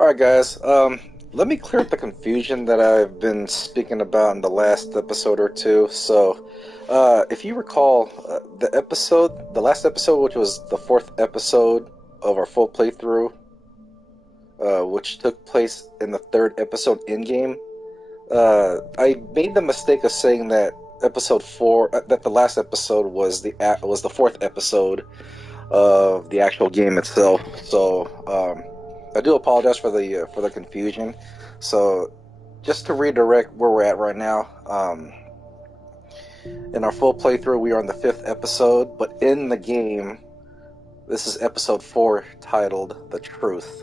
Alright guys, let me clear up the confusion that I've been speaking about in the last episode or two. If you recall, the last episode, which was the fourth episode of our full playthrough, which took place in the third episode in-game, I made the mistake of saying that episode four, that the last episode was the fourth episode of the actual game itself. I do apologize for the confusion. So, just to redirect where we're at right now, in our full playthrough, we are on the fifth episode, but in the game, this is episode 4, titled "The Truth."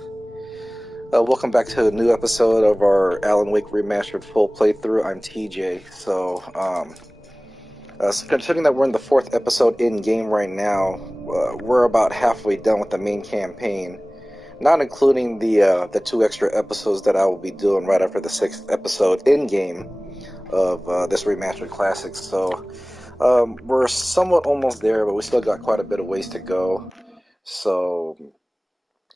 Welcome back to a new episode of our Alan Wake Remastered full playthrough. I'm TJ. Considering that we're in the fourth episode in game right now, we're about halfway done with the main campaign, not including the two extra episodes that I will be doing right after the sixth episode in game of this remastered classic. We're somewhat almost there, but we still got quite a bit of ways to go. So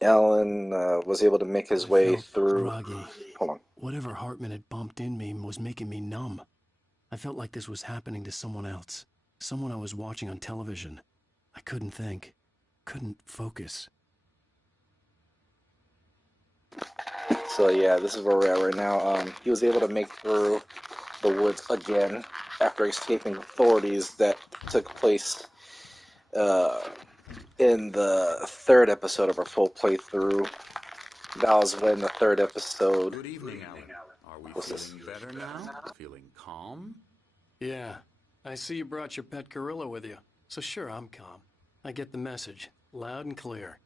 Alan was able to make his I way felt through. groggy. Hold on. Whatever Hartman had bumped in me was making me numb. I felt like this was happening to someone else. Someone I was watching on television. I couldn't think. Couldn't focus. So yeah, this is where we're at right now. He was able to make through the woods again after escaping authorities that took place uh, in the third episode of our full playthrough. That was when the third episode. Good evening, Alan. Are we What's this? feeling better now? Feeling calm? Yeah, I see you brought your pet gorilla with you. So sure, I'm calm. I get the message, loud and clear.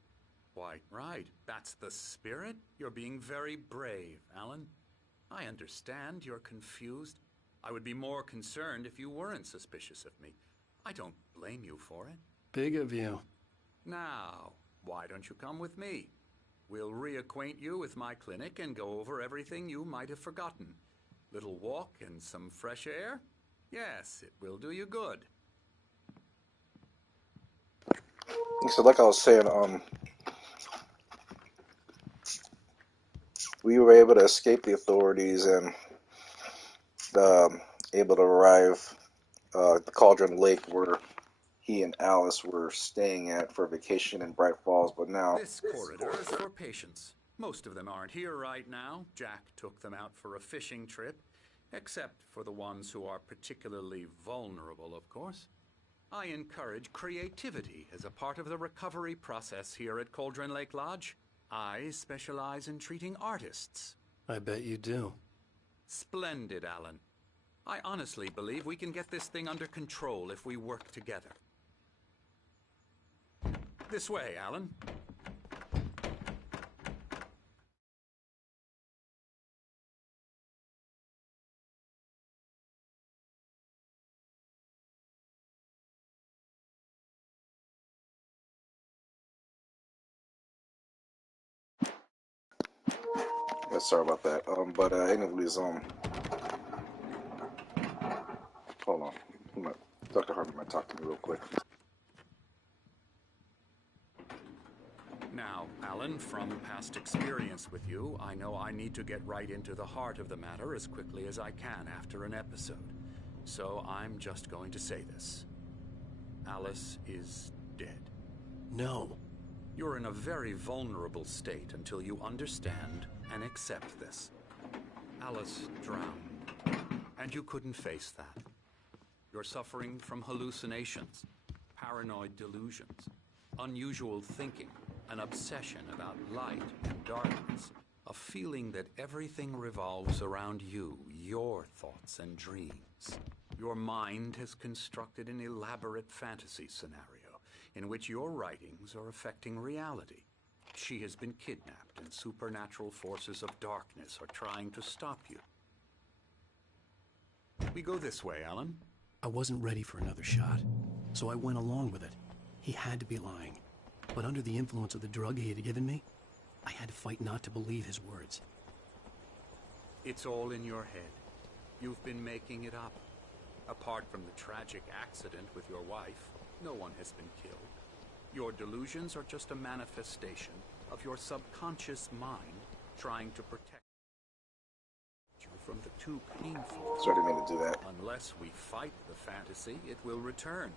Quite right. That's the spirit. You're being very brave, Alan. I understand you're confused. I would be more concerned if you weren't suspicious of me. I don't blame you for it. Big of you. Now, why don't you come with me? We'll reacquaint you with my clinic and go over everything you might have forgotten. Little walk and some fresh air? Yes, it will do you good. So, like I was saying, we were able to escape the authorities and able to arrive at the Cauldron Lake where he and Alice were staying at for vacation in Bright Falls. But now, This corridor is for patients. Most of them aren't here right now. Jack took them out for a fishing trip, except for the ones who are particularly vulnerable, of course. I encourage creativity as a part of the recovery process here at Cauldron Lake Lodge. I specialize in treating artists. I bet you do. Splendid, Alan. I honestly believe we can get this thing under control if we work together. This way, Alan. yeah, sorry about that. Anyways, hold on. Dr. Hartman might talk to me real quick. Now, Alan, from past experience with you, I know I need to get right into the heart of the matter as quickly as I can after an episode. So I'm just going to say this. Alice is dead. No. You're in a very vulnerable state until you understand and accept this. Alice drowned, and you couldn't face that. You're suffering from hallucinations, paranoid delusions, unusual thinking, an obsession about light and darkness, a feeling that everything revolves around you, your thoughts and dreams. Your mind has constructed an elaborate fantasy scenario in which your writings are affecting reality. She has been kidnapped, and supernatural forces of darkness are trying to stop you. We go this way, Alan. I wasn't ready for another shot, so I went along with it. He had to be lying. But under the influence of the drug he had given me, I had to fight not to believe his words. It's all in your head. You've been making it up. Apart from the tragic accident with your wife, no one has been killed. Your delusions are just a manifestation of your subconscious mind trying to protect you from the too painful. Sorry, I didn't mean to do that. Unless we fight the fantasy, it will return.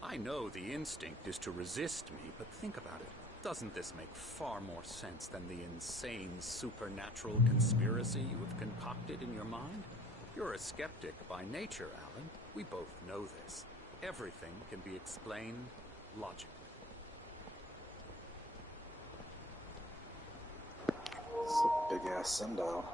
I know the instinct is to resist me, but think about it. Doesn't this make far more sense than the insane supernatural conspiracy you have concocted in your mind? You're a skeptic by nature, Alan. We both know this. Everything can be explained logically. It's a big-ass sundial.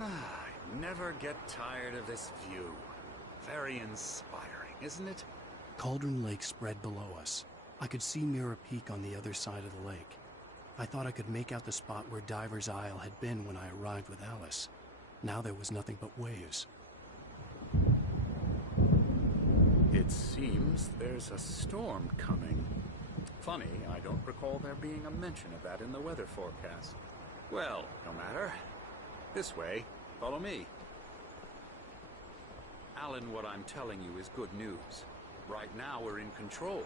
I never get tired of this view. Very inspiring, isn't it? Cauldron Lake spread below us. I could see Mirror Peak on the other side of the lake. I thought I could make out the spot where Diver's Isle had been when I arrived with Alice. Now there was nothing but waves. It seems there's a storm coming. Funny, I don't recall there being a mention of that in the weather forecast. Well, no matter. This way. Follow me. Alan, what I'm telling you is good news. Right now we're in control.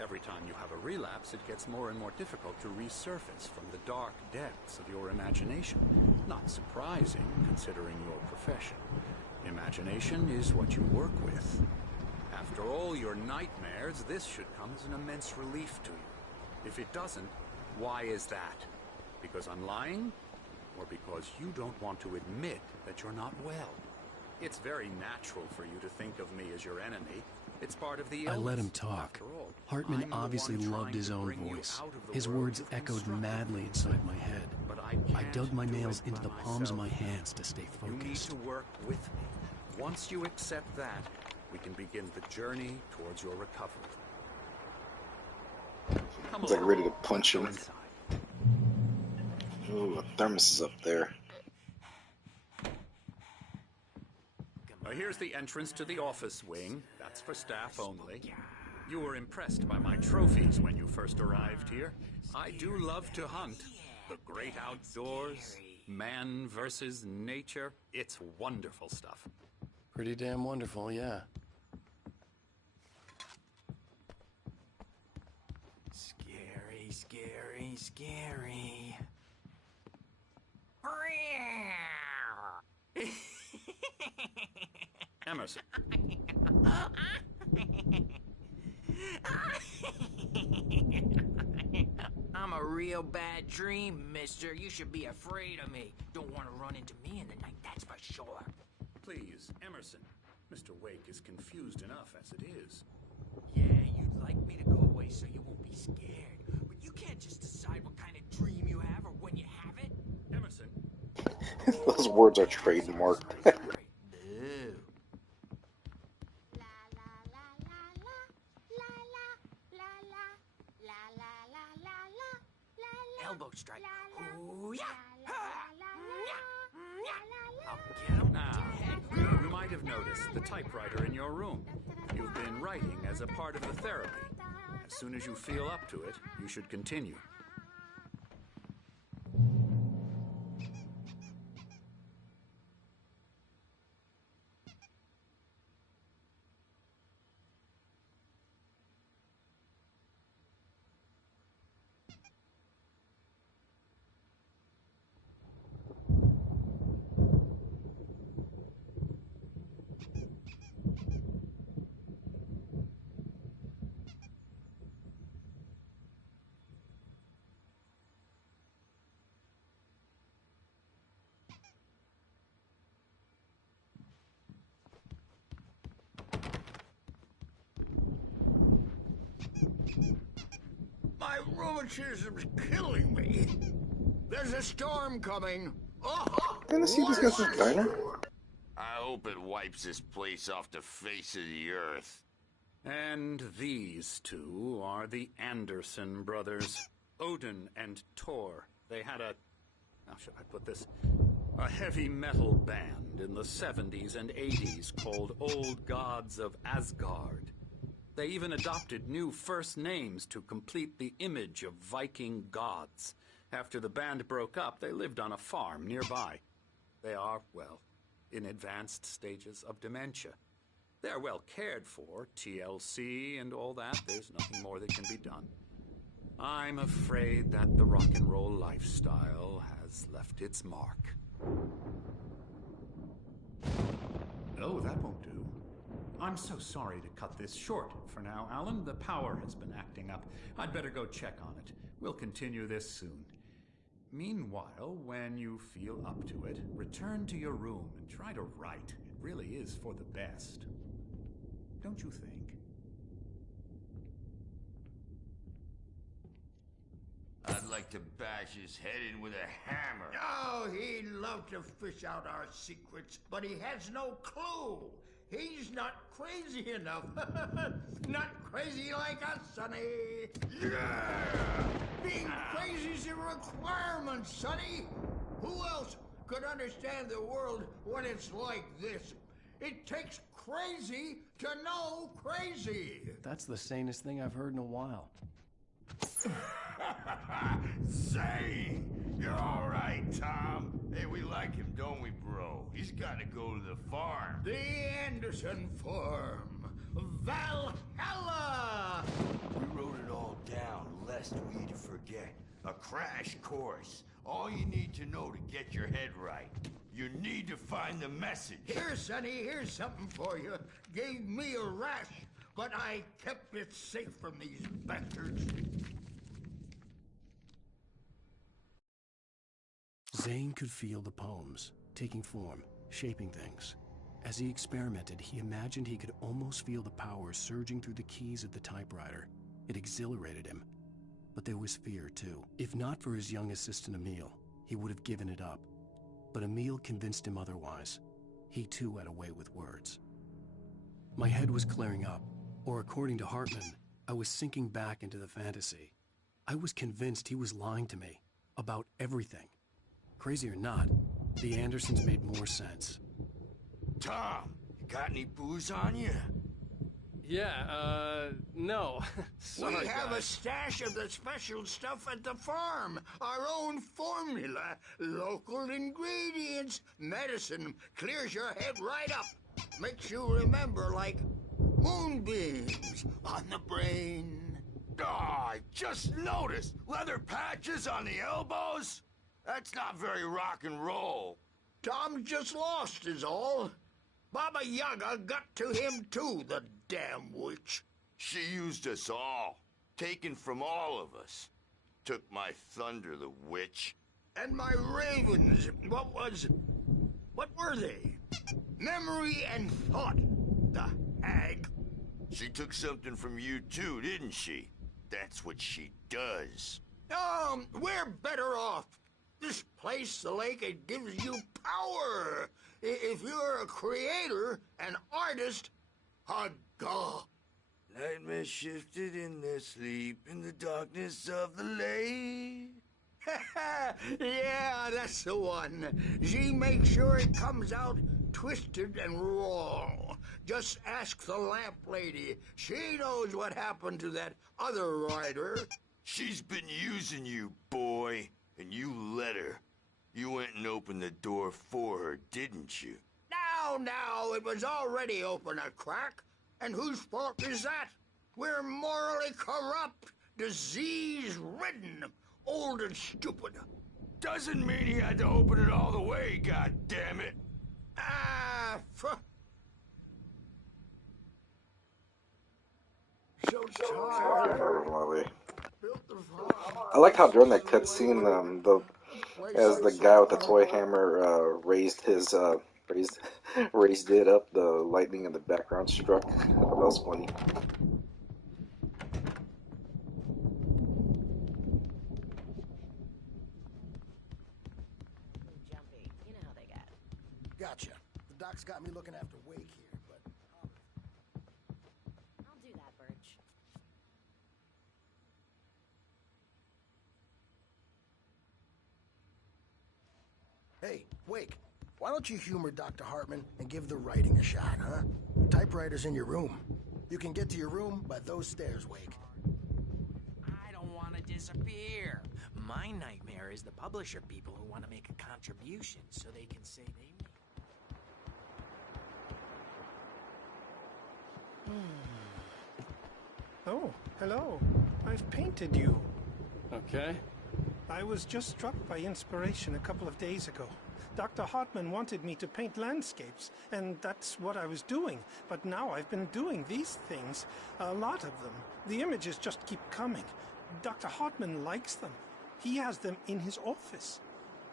Every time you have a relapse, it gets more and more difficult to resurface from the dark depths of your imagination. Not surprising, considering your profession. Imagination is what you work with. After all your nightmares, this should come as an immense relief to you. If it doesn't, why is that? Because I'm lying? Or because you don't want to admit that you're not well? It's very natural for you to think of me as your enemy. It's part of the illness. I let him talk. Hartman obviously loved his own voice. His words echoed madly inside my head. But I dug my nails into the palms of my hands to stay You need focused. to work with me. Once you accept that, we can begin the journey towards your recovery. Come He's like along. ready to punch Go him. inside. Ooh, a thermos is up there. Here's the entrance to the office wing. That's for staff only. You were impressed by my trophies when you first arrived here. I do love to hunt. The great outdoors, man versus nature. It's wonderful stuff. Pretty damn wonderful, yeah. Scary, scary, scary. Emerson. I'm a real bad dream, mister. You should be afraid of me. Don't want to run into me in the night, that's for sure. Please, Emerson. Mr. Wake is confused enough as it is. Yeah, you'd like me to go away so you won't be scared. But you can't just decide what kind of dream you have or when you have it. Emerson. Those words are trademarked. Ew. Elbow strike. Ooh, yeah. I'll get him. Now, you might have noticed the typewriter in your room. You've been writing as a part of the therapy. As soon as you feel up to it, you should continue. My rheumatism's killing me. There's a storm coming. Oh, Didn't I see this guy's diner? I hope it wipes this place off the face of the earth. And these two are the Anderson brothers, Odin and Tor. They had a... How should I put this? A heavy metal band in the 70s and 80s called Old Gods of Asgard. They even adopted new first names to complete the image of Viking gods. After the band broke up, they lived on a farm nearby. They are, well, in advanced stages of dementia. They're well cared for, TLC and all that. There's nothing more that can be done. I'm afraid that the rock and roll lifestyle has left its mark. Oh, that won't do. I'm so sorry to cut this short for now, Alan. The power has been acting up. I'd better go check on it. We'll continue this soon. Meanwhile, when you feel up to it, return to your room and try to write. It really is for the best. Don't you think? I'd like to bash his head in with a hammer. Oh, he'd love to fish out our secrets, but he has no clue. He's not crazy enough. Not crazy like us, Sonny. Yeah! Being crazy's a requirement, Sonny. Who else could understand the world when it's like this? It takes crazy to know crazy. That's the sanest thing I've heard in a while. Say, you're all right, Tom. Hey, we like him, don't we, bro? He's got to go to the farm. The Anderson farm. Valhalla! We wrote it all down, lest we forget. A crash course. All you need to know to get your head right. You need to find the message. Here, Sonny, here's something for you. Gave me a rash, but I kept it safe from these bastards. Zane could feel the poems, taking form, shaping things. As he experimented, he imagined he could almost feel the power surging through the keys of the typewriter. It exhilarated him. But there was fear, too. If not for his young assistant Emil, he would have given it up. But Emil convinced him otherwise. He too had a way with words. My head was clearing up, or according to Hartman, I was sinking back into the fantasy. I was convinced he was lying to me about everything. Crazy or not, the Andersons made more sense. Tom, you got any booze on you? Yeah, no. Sorry, we have guys. a stash of the special stuff at the farm. Our own formula. Local ingredients. Medicine clears your head right up. Makes you remember like moonbeams on the brain. Oh, I just noticed. Leather patches on the elbows? That's not very rock and roll. Tom just lost is all. Baba Yaga got to him too, the damn witch. She used us all. Taken from all of us. Took my thunder, the witch. And my ravens. What were they? Memory and thought, the hag. She took something from you too, didn't she? That's what she does. We're better off. This place, the lake, it gives you power. If you're a creator, an artist, a god. Nightmare shifted in their sleep in the darkness of the lake. Yeah, that's the one. She makes sure it comes out twisted and wrong. Just ask the lamp lady. She knows what happened to that other writer. She's been using you, boy. And you let her. You went and opened the door for her, didn't you? Now, it was already open a crack. And whose fault is that? We're morally corrupt, disease-ridden, old and stupid. Doesn't mean he had to open it all the way, goddammit. So tired. I like how during that cutscene, as the guy with the toy hammer raised it up, the lightning in the background struck. That was funny. Jumpy, you know how they get. Gotcha. The doc's got me looking after Wake here, but... I'll do that, Birch. Hey, Wake, why don't you humor Dr. Hartman and give the writing a shot, huh? Typewriter's in your room. You can get to your room by those stairs, Wake. I don't want to disappear. My nightmare is the publisher people who want to make a contribution so they can say they made. Oh, hello. I've painted you. Okay. I was just struck by inspiration a couple of days ago. Dr. Hartman wanted me to paint landscapes, and that's what I was doing. But now I've been doing these things, a lot of them. The images just keep coming. Dr. Hartman likes them. He has them in his office.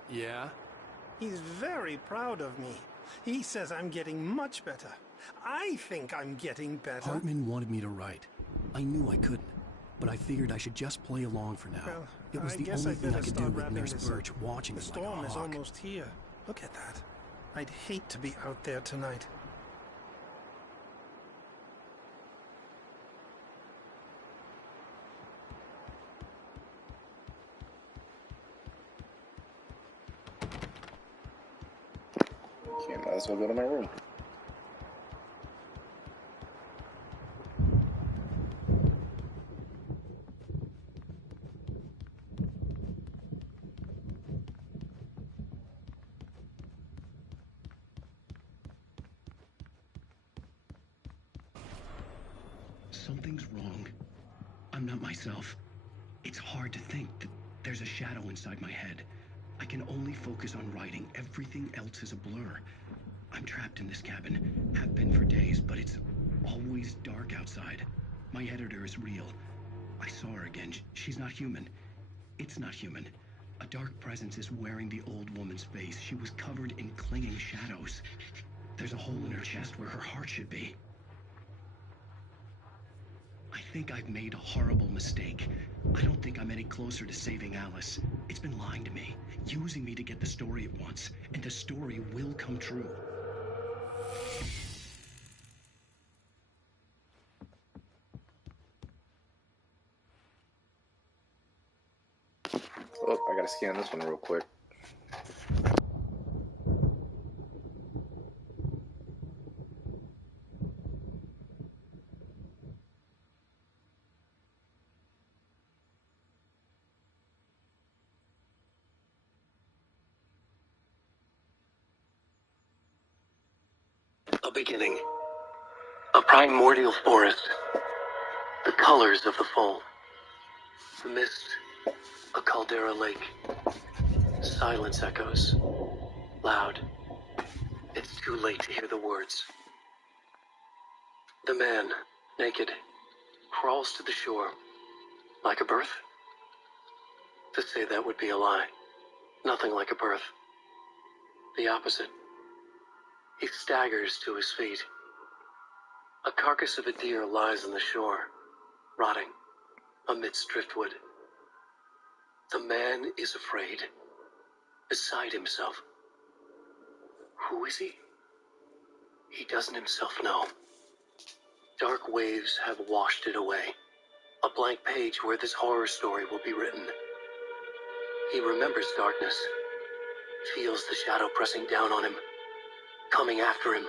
Yeah? He's very proud of me. He says I'm getting much better. I think I'm getting better. Hartman wanted me to write. I knew I couldn't, but I figured I should just play along for now. Well, it was I the guess only I'd thing I better could do start with wrapping Nurse this up. Birch watching The me like storm a is hawk. almost here. Look at that. I'd hate to be out there tonight. Okay, might as well go to my room. Something's wrong. I'm not myself. It's hard to think that there's a shadow inside my head. I can only focus on writing. Everything else is a blur. I'm trapped in this cabin. Have been for days, but it's always dark outside. My editor is real. I saw her again. She's not human. It's not human. A dark presence is wearing the old woman's face. She was covered in clinging shadows. There's a hole in her chest where her heart should be. I think I've made a horrible mistake. I don't think I'm any closer to saving Alice. It's been lying to me, using me to get the story it wants, and the story will come true. Oh, I gotta scan this one real quick. A beginning. A primordial forest. The colors of the fall. The mist. A caldera lake. Silence echoes. Loud. It's too late to hear the words. The man, naked, crawls to the shore. Like a birth? To say that would be a lie. Nothing like a birth. The opposite. He staggers to his feet. A carcass of a deer lies on the shore, rotting, amidst driftwood. The man is afraid, beside himself. Who is he? He doesn't himself know. Dark waves have washed it away. A blank page where this horror story will be written. He remembers darkness, feels the shadow pressing down on him, coming after him.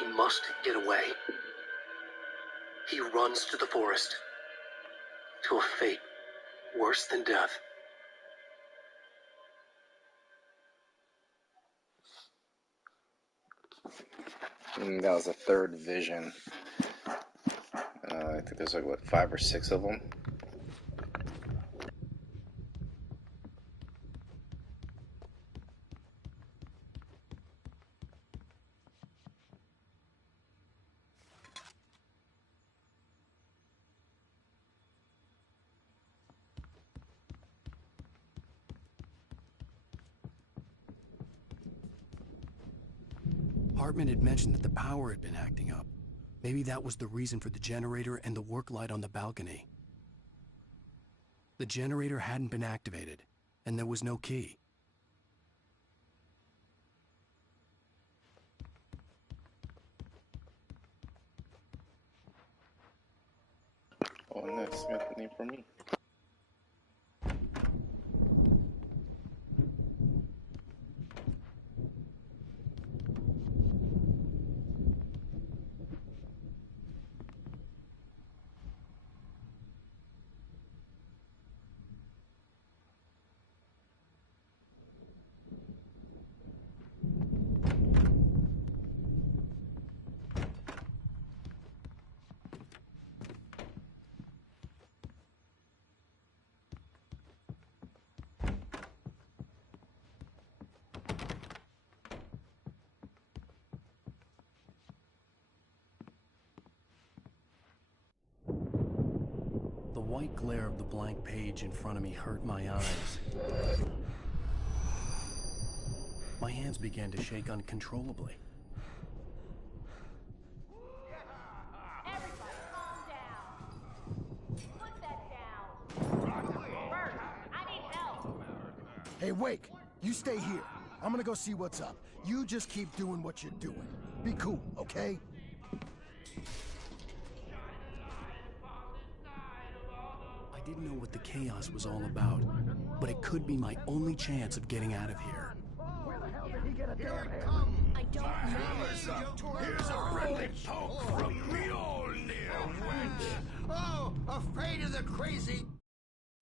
He must get away. He runs to the forest, to a fate worse than death. And that was the third vision. I think there's like, what, 5 or 6 of them? Hartman had mentioned that the power had been acting up. Maybe that was the reason for the generator and the work light on the balcony. The generator hadn't been activated, and there was no key. Oh, nice. Got the name for me. white glare of the blank page in front of me hurt my eyes. My hands began to shake uncontrollably. Everybody, calm down. Put that down. Bert, I need help. Hey, Wake, you stay here. I'm gonna go see what's up. You just keep doing what you're doing. Be cool, okay? I didn't know what the chaos was all about, but it could be my only chance of getting out of here. Where the hell did he get a Here damn it hand? comes. I don't know. Here's a friendly poke from Mjolnir, wench. Oh, afraid of the crazy.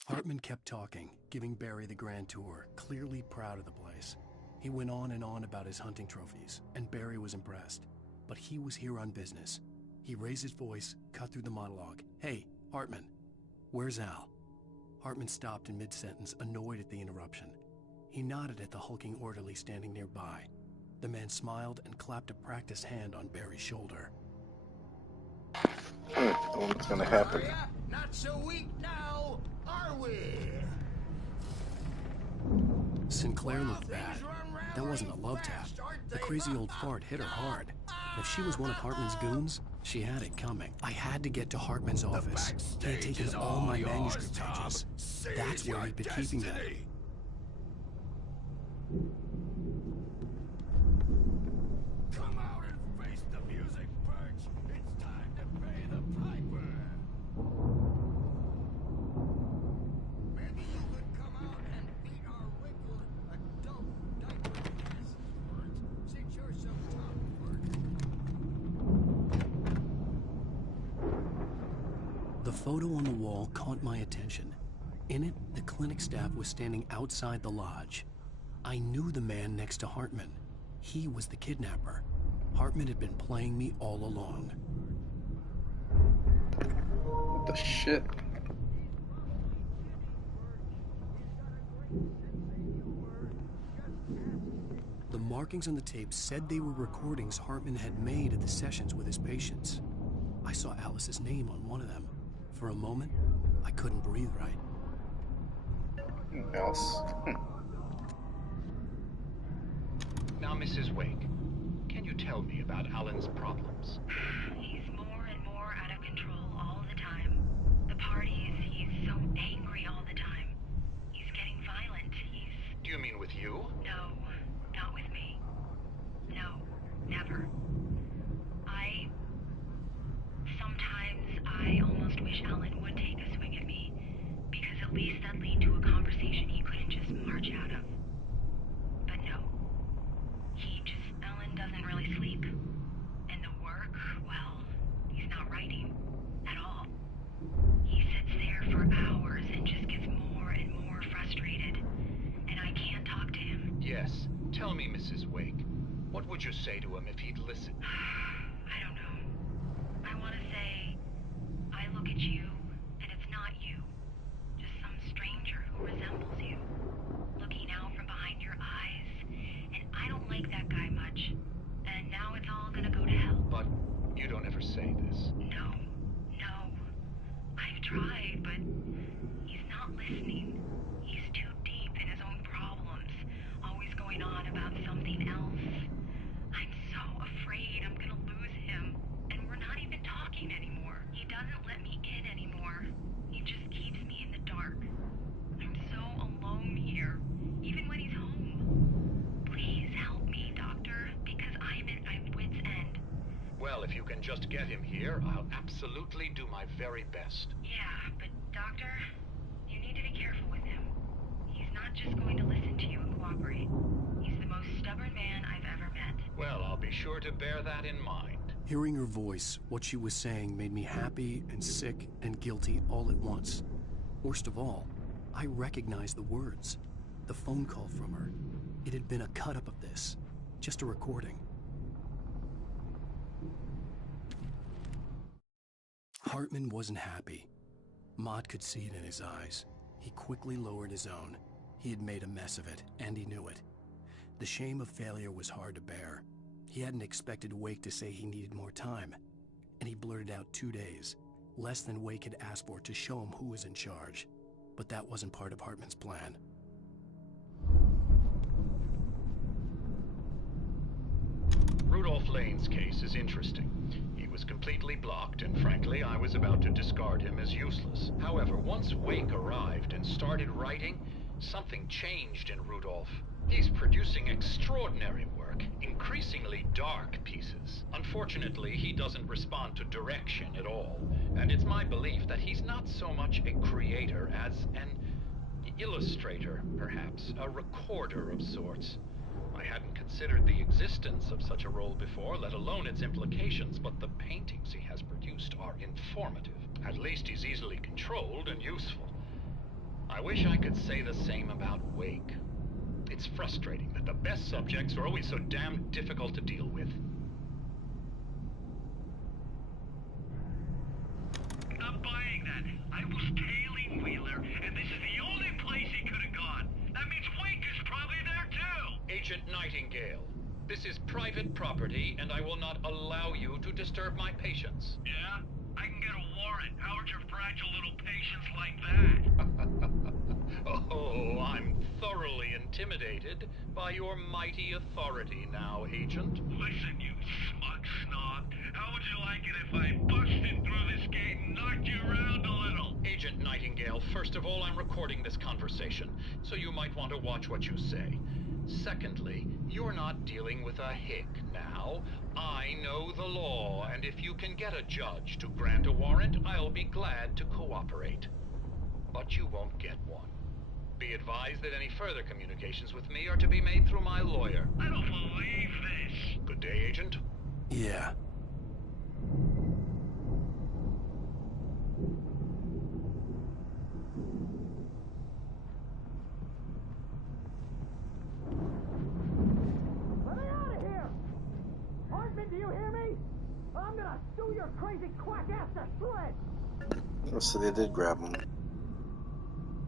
Hartman kept talking, giving Barry the grand tour, clearly proud of the place. He went on and on about his hunting trophies, and Barry was impressed. But he was here on business. He raised his voice, cut through the monologue. Hey, Hartman, where's Al? Hartman stopped in mid-sentence, annoyed at the interruption. He nodded at the hulking orderly standing nearby. The man smiled and clapped a practiced hand on Barry's shoulder. What's gonna happen? Are ya? Not so weak now, are we? Sinclair looked bad. That wasn't a love tap. The crazy old fart hit her hard. If she was one of Hartman's goons, she had it coming. I had to get to Hartman's office. He had taken all my manuscript pages. That's where he'd been keeping them. Come out and face the music, Birch. It's time to pay the piper. Maybe you could come out and beat our wrinkled adult diaper asses, Birch. Since you're so tough, Birch. The photo on the wall caught my attention. In it, the clinic staff was standing outside the lodge. I knew the man next to Hartman. He was the kidnapper. Hartman had been playing me all along. What the shit? The markings on the tape said they were recordings Hartman had made of the sessions with his patients. I saw Alice's name on one of them. For a moment, I couldn't breathe right. Alice. Now, Mrs. Wake, can you tell me about Alan's problems? He's more and more out of control all the time. The parties, he's so angry all the time. He's getting violent. Do you mean with you? No, not with me. No, never. Sometimes I almost wish Alan would take a swing at me, because at least that'd lead to a conversation he couldn't just march out of. But no. Alan doesn't really sleep. And the work, well, he's not writing at all. He sits there for hours and just gets more and more frustrated. And I can't talk to him. Yes. Tell me, Mrs. Wake, what would you say to him if he'd listen? I don't know. I want to say, I look at you, and it's not you. Just some stranger who resembles you. Looking out from behind your eyes. And I don't like that guy much. And now it's all gonna go to hell. But you don't ever say this. No. I've tried, but he's not listening. He's too deep in his own problems. Always going on about something else. I'm so afraid I'm gonna lose him. And we're not even talking anymore. He doesn't let me in anymore. He just keeps me in the dark. I'm so alone here, even when he's home. Please help me, Doctor, because I'm at my wit's end. Well, if you can just get him here, I'll absolutely do my very best. Yeah, but Doctor, you need to be careful with him. He's not just going to listen to you and cooperate. He's the most stubborn man I've ever met. Well, I'll be sure to bear that in mind. Hearing her voice, what she was saying made me happy and sick and guilty all at once. Worst of all, I recognized the words. The phone call from her. It had been a cut-up of this. Just a recording. Hartman wasn't happy. Maud could see it in his eyes. He quickly lowered his own. He had made a mess of it, and he knew it. The shame of failure was hard to bear. He hadn't expected Wake to say he needed more time, and he blurted out 2 days. less than Wake had asked for to show him who was in charge. But that wasn't part of Hartman's plan. Rudolph Lane's case is interesting. He was completely blocked, and frankly, I was about to discard him as useless. However, once Wake arrived and started writing, something changed in Rudolph. He's producing extraordinary work, increasingly dark pieces. Unfortunately, he doesn't respond to direction at all, and it's my belief that he's not so much a creator as an illustrator, perhaps, a recorder of sorts. I hadn't considered the existence of such a role before, let alone its implications, but the paintings he has produced are informative. At least he's easily controlled and useful. I wish I could say the same about Wake. It's frustrating that the best subjects are always so damn difficult to deal with. Not buying that. I was tailing Wheeler, and this is the only place he could have gone. That means Wake is probably there too! Agent Nightingale, this is private property, and I will not allow you to disturb my patients. Yeah? I can get a warrant. How would your fragile little patients like that? Oh, I'm thoroughly intimidated by your mighty authority now, Agent. Listen, you smug snob. How would you like it if I busted through this gate and knocked you around a little? Agent Nightingale, first of all, I'm recording this conversation, so you might want to watch what you say. Secondly, you're not dealing with a hick now. I know the law, and if you can get a judge to grant a warrant, I'll be glad to cooperate. But you won't get one. Be advised that any further communications with me are to be made through my lawyer. I don't believe this. Good day, Agent. Yeah. Let me out of here! Hartman, do you hear me? I'm gonna sue your crazy quack ass to shreds! Oh, so they did grab him.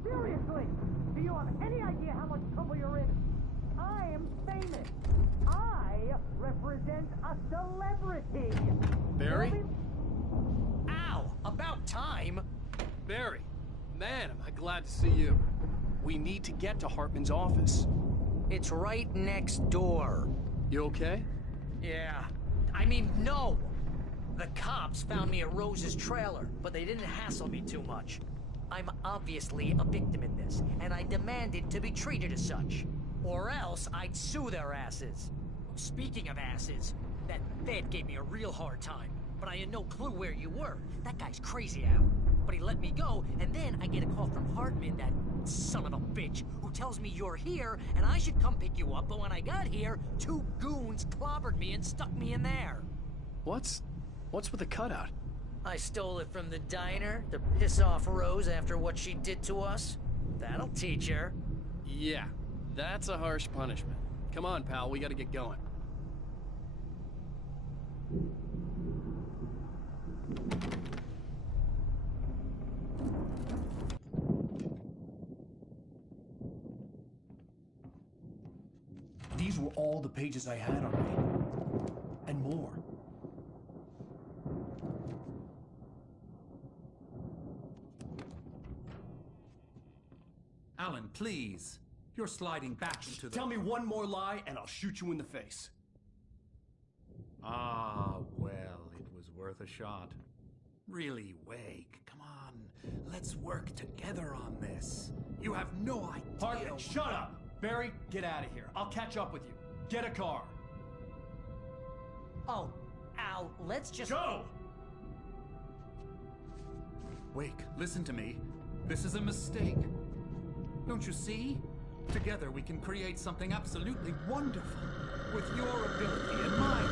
Seriously! Do you have any idea how much trouble you're in? I am famous. I represent a celebrity. Barry? Ow! About time! Barry, man, am I glad to see you. We need to get to Hartman's office. It's right next door. You okay? Yeah. I mean, no! The cops found me at Rose's trailer, but they didn't hassle me too much. I'm obviously a victim in this, and I demanded to be treated as such. Or else I'd sue their asses. Speaking of asses, that Fed gave me a real hard time, but I had no clue where you were. That guy's crazy, Al. But he let me go, and then I get a call from Hartman, that son of a bitch, who tells me you're here, and I should come pick you up, but when I got here, 2 goons clobbered me and stuck me in there. What's with the cutout? I stole it from the diner to piss off Rose after what she did to us. That'll teach her. Yeah, that's a harsh punishment. Come on, pal, we gotta get going. These were all the pages I had on me. And more. Alan, please. You're sliding back into the... Tell me one more lie and I'll shoot you in the face. Ah, well, it was worth a shot. Really, Wake, come on. Let's work together on this. You have no idea... Hartman, shut up! Barry, get out of here. I'll catch up with you. Get a car. Oh, Al, let's just... Go! Wake, listen to me. This is a mistake. Don't you see? Together we can create something absolutely wonderful. With your ability and mine.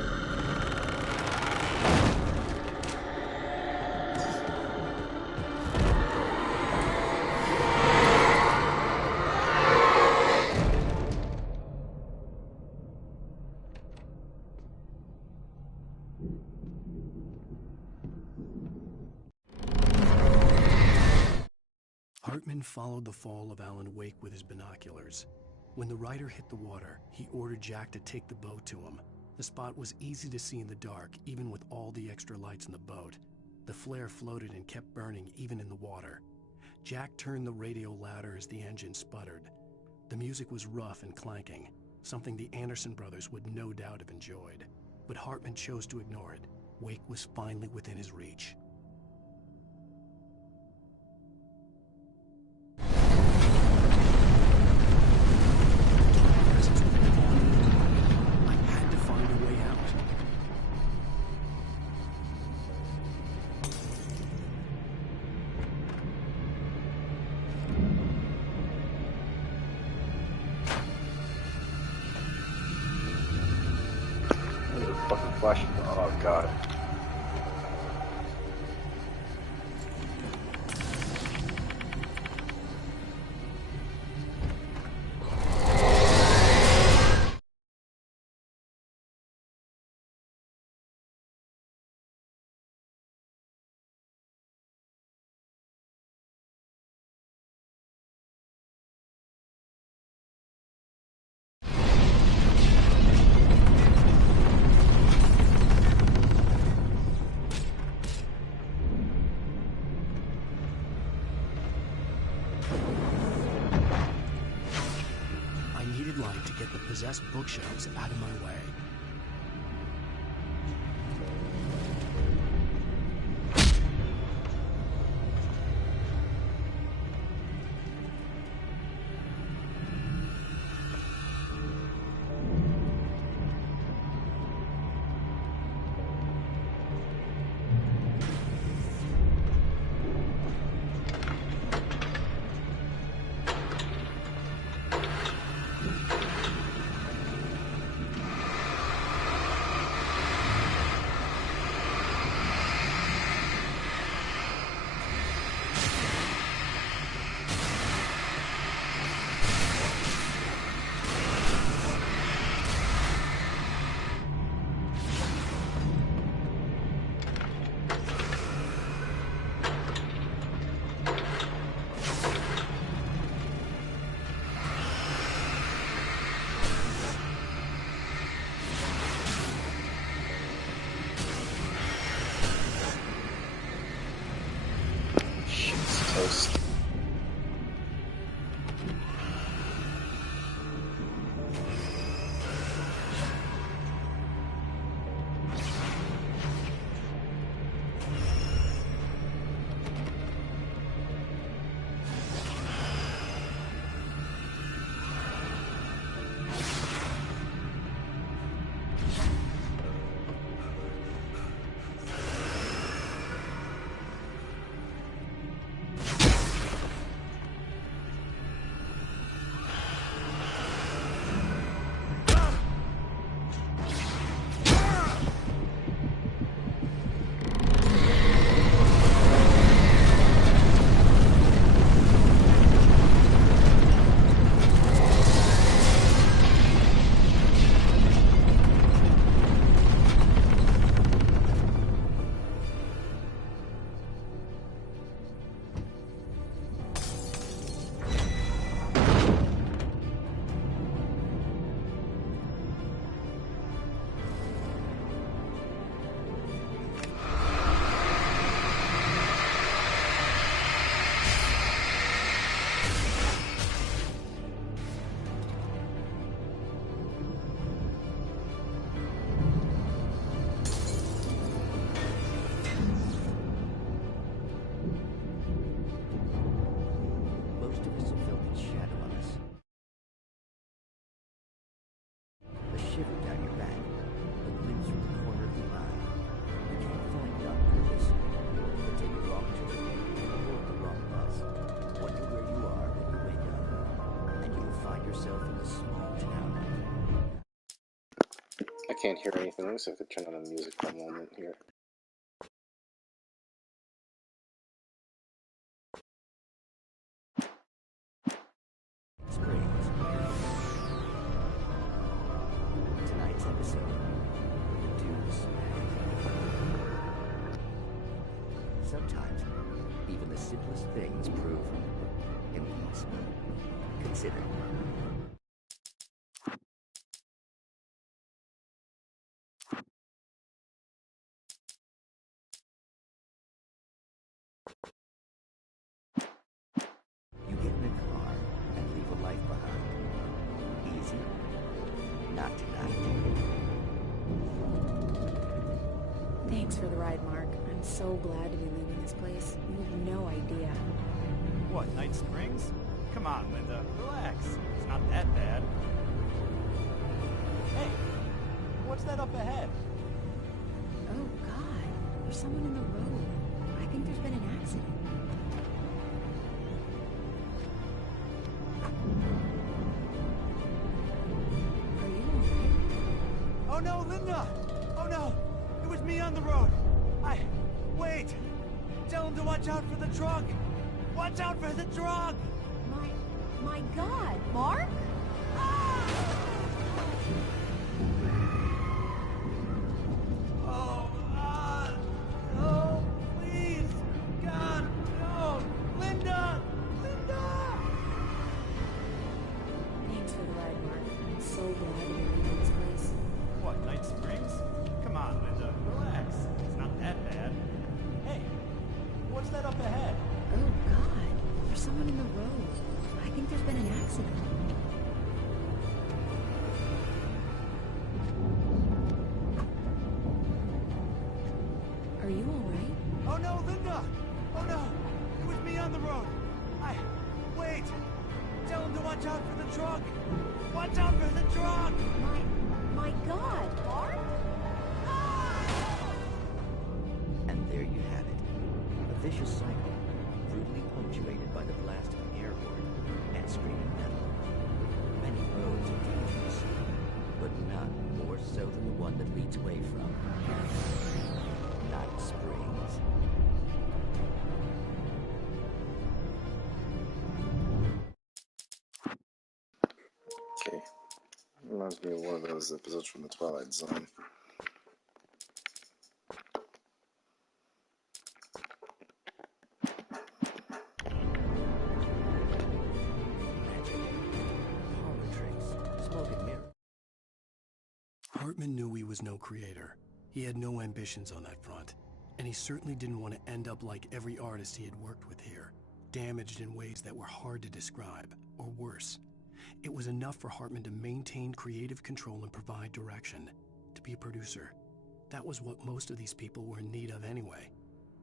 Hartman followed the fall of Alan Wake with his binoculars. When the rider hit the water, he ordered Jack to take the boat to him. The spot was easy to see in the dark, even with all the extra lights in the boat. The flare floated and kept burning even in the water. Jack turned the radio louder as the engine sputtered. The music was rough and clanking, something the Anderson brothers would no doubt have enjoyed. But Hartman chose to ignore it. Wake was finally within his reach. I had to find a way out. Fucking flash. Oh god. To get the possessed bookshelves out of my way. Toast. I can't hear anything, so I have to turn on the music for a moment here. Tonight's episode, The Deuce. Sometimes, even the simplest things prove impossible. Consider Thanks for the ride, Mark. I'm so glad to be leaving this place. You have no idea. What, Night Springs? Come on, Linda, relax. It's not that bad. Hey, what's that up ahead? Oh, God. There's someone in the road. I think there's been an accident. Are you alright? Oh no, Linda! Oh no! It was me on the road! Wait! Tell him to watch out for the truck! Watch out for the truck! My God, Mark? Oh, no, please! God, no! Linda! Linda! Thanks for the ride, Mark. I'm so glad to be leaving this place. What, Night Springs? Come on, Linda, relax. It's not that bad. Hey, what's that up ahead? Oh, God. There's someone in the road. I think there's been an accident. Are you alright? Oh no, Linda! Oh no! It was me on the road! Wait! Tell him to watch out for the truck! Watch out for the truck! My God, Mark? And there you have it. A vicious cycle, brutally punctuated by the blast of an air horn and screaming metal. Many roads are dangerous, but none more so than the one that leads away from Night Springs. Okay. Reminds me of one of those episodes from the Twilight Zone. Hartman knew he was no creator. He had no ambitions on that front. And he certainly didn't want to end up like every artist he had worked with here, damaged in ways that were hard to describe, or worse. It was enough for Hartman to maintain creative control and provide direction, to be a producer. That was what most of these people were in need of anyway.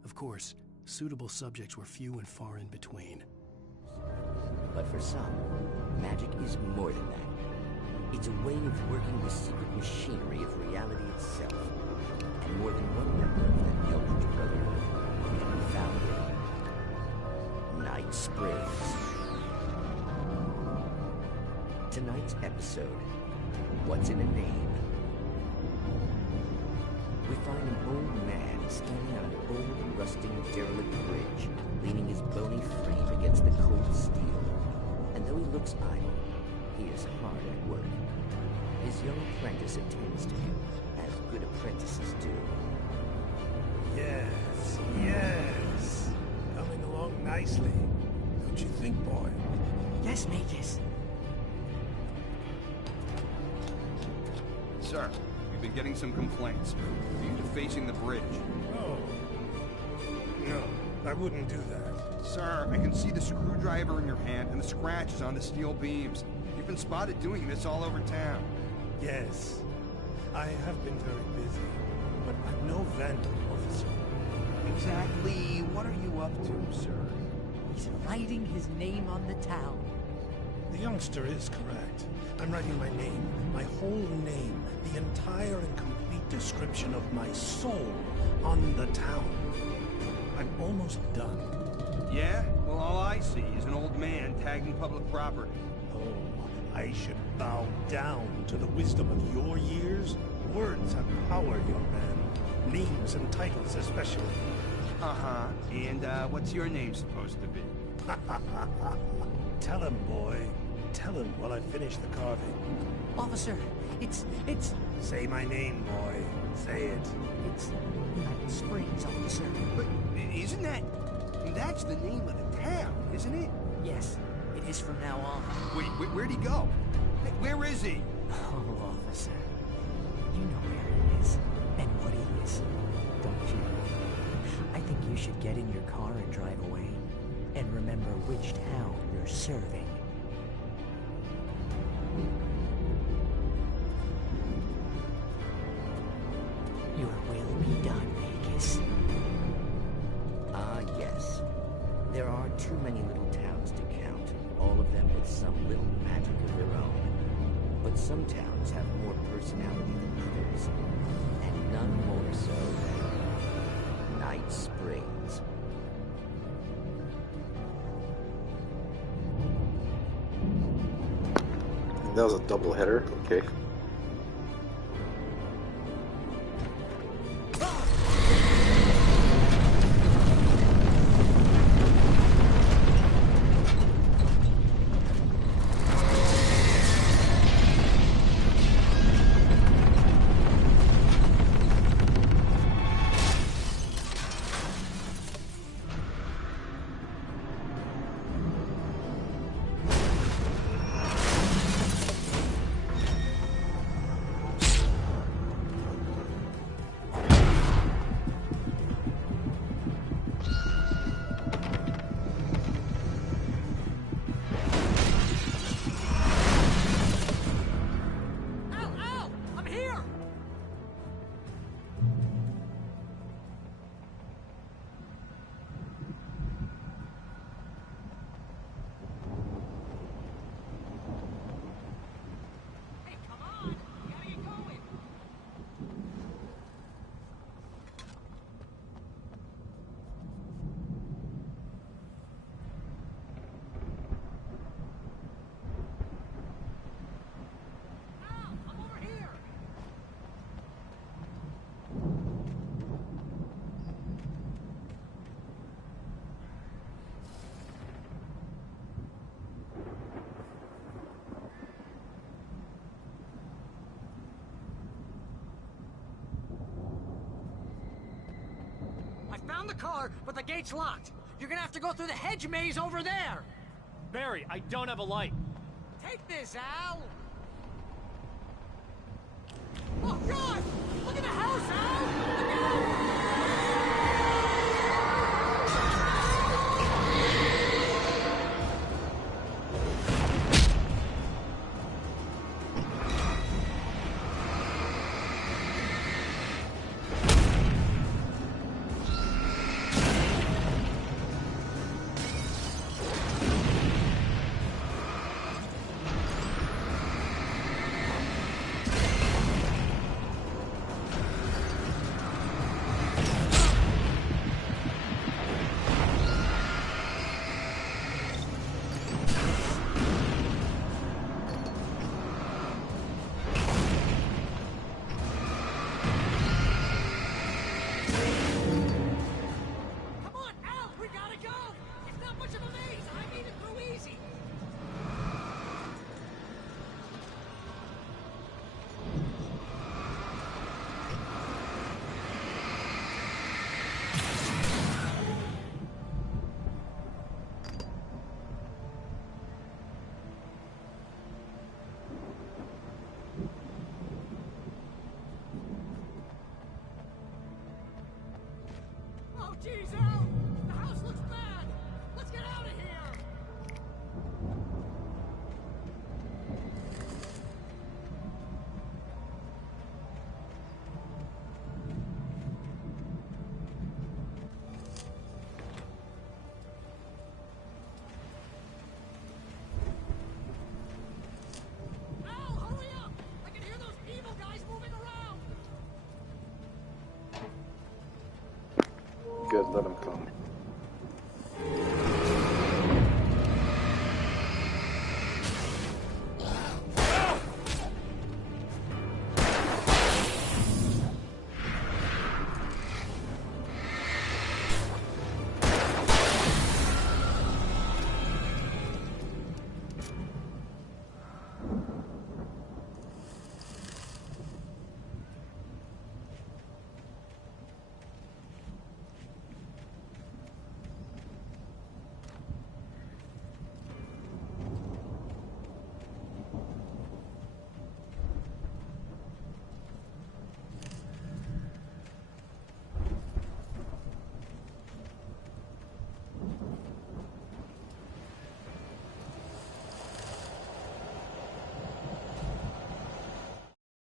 Of course, suitable subjects were few and far in between. But for some, magic is more than that. It's a way of working the secret machinery of reality itself. And more than one member of that Eldritch Brotherhood can be found in Night Springs. Tonight's episode, What's in a Name? We find an old man standing on an old, rusting, derelict bridge, leaning his bony frame against the cold steel. And though he looks idle, he is hard at work. His young apprentice attends to him, as good apprentices do. Yes, yes. Coming along nicely. Don't you think, boy? Yes, Magus. Sir, we've been getting some complaints due to facing the bridge. Oh. No, I wouldn't do that. Sir, I can see the screwdriver in your hand and the scratches on the steel beams. You've been spotted doing this all over town. Yes, I have been very busy, but I'm no vandal, officer. Exactly what are you up to, sir? He's writing his name on the town. The youngster is correct. I'm writing my name, my whole name, the entire and complete description of my soul on the town. I'm almost done. Yeah? Well, all I see is an old man tagged in public property. Oh, I should bow down to the wisdom of your years. Words have power, young man. Names and titles especially. Uh-huh. And, what's your name supposed to be? Tell him, boy. Tell him while I finish the carving. Officer, it's... Say my name, boy. Say it. It's Night Springs, officer. But isn't that... That's the name of the town, isn't it? Yes, it is from now on. Wait, where'd he go? Hey, where is he? Oh, officer. You know where it is, and what he is, don't you? I think you should get in your car and drive away, and remember which town you're serving. Your will be done, too many little towns to count, all of them with some little magic of their own. But some towns have more personality than others, and none more so than Night Springs. That was a double header. Okay. Found the car, but the gate's locked. You're gonna have to go through the hedge maze over there. Barry, I don't have a light. Take this, Al. Oh, God! Look at the house, Al! Look out! Jeez, Al! The house looks bad! Let's get out of here! Al, hurry up! I can hear those evil guys moving around! Good, let him come.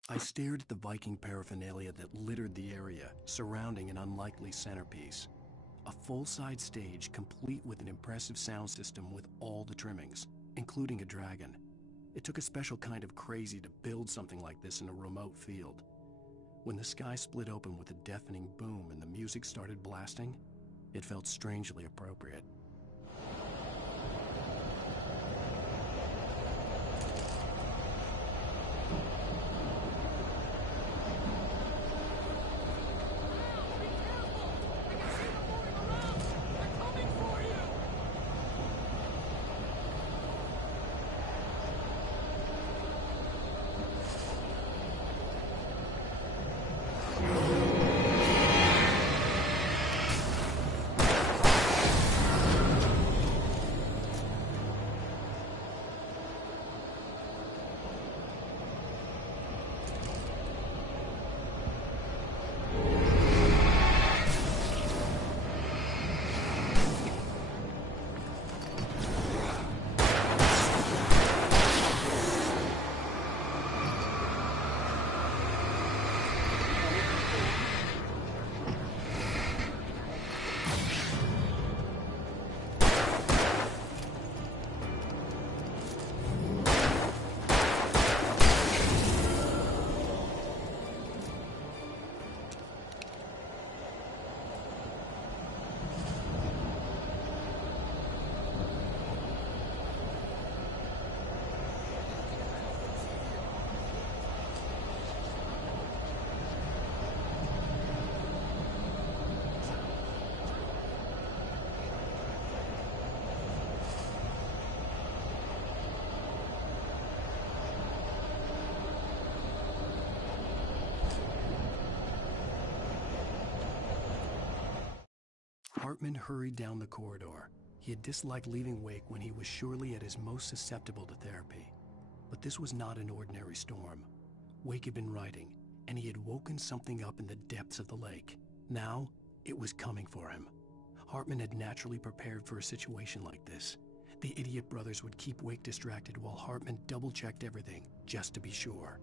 I stared at the Viking paraphernalia that littered the area, surrounding an unlikely centerpiece. A full-side stage complete with an impressive sound system with all the trimmings, including a dragon. It took a special kind of crazy to build something like this in a remote field. When the sky split open with a deafening boom and the music started blasting, it felt strangely appropriate. Hartman hurried down the corridor. He had disliked leaving Wake when he was surely at his most susceptible to therapy. But this was not an ordinary storm. Wake had been writing, and he had woken something up in the depths of the lake. Now, it was coming for him. Hartman had naturally prepared for a situation like this. The idiot brothers would keep Wake distracted while Hartman double-checked everything, just to be sure.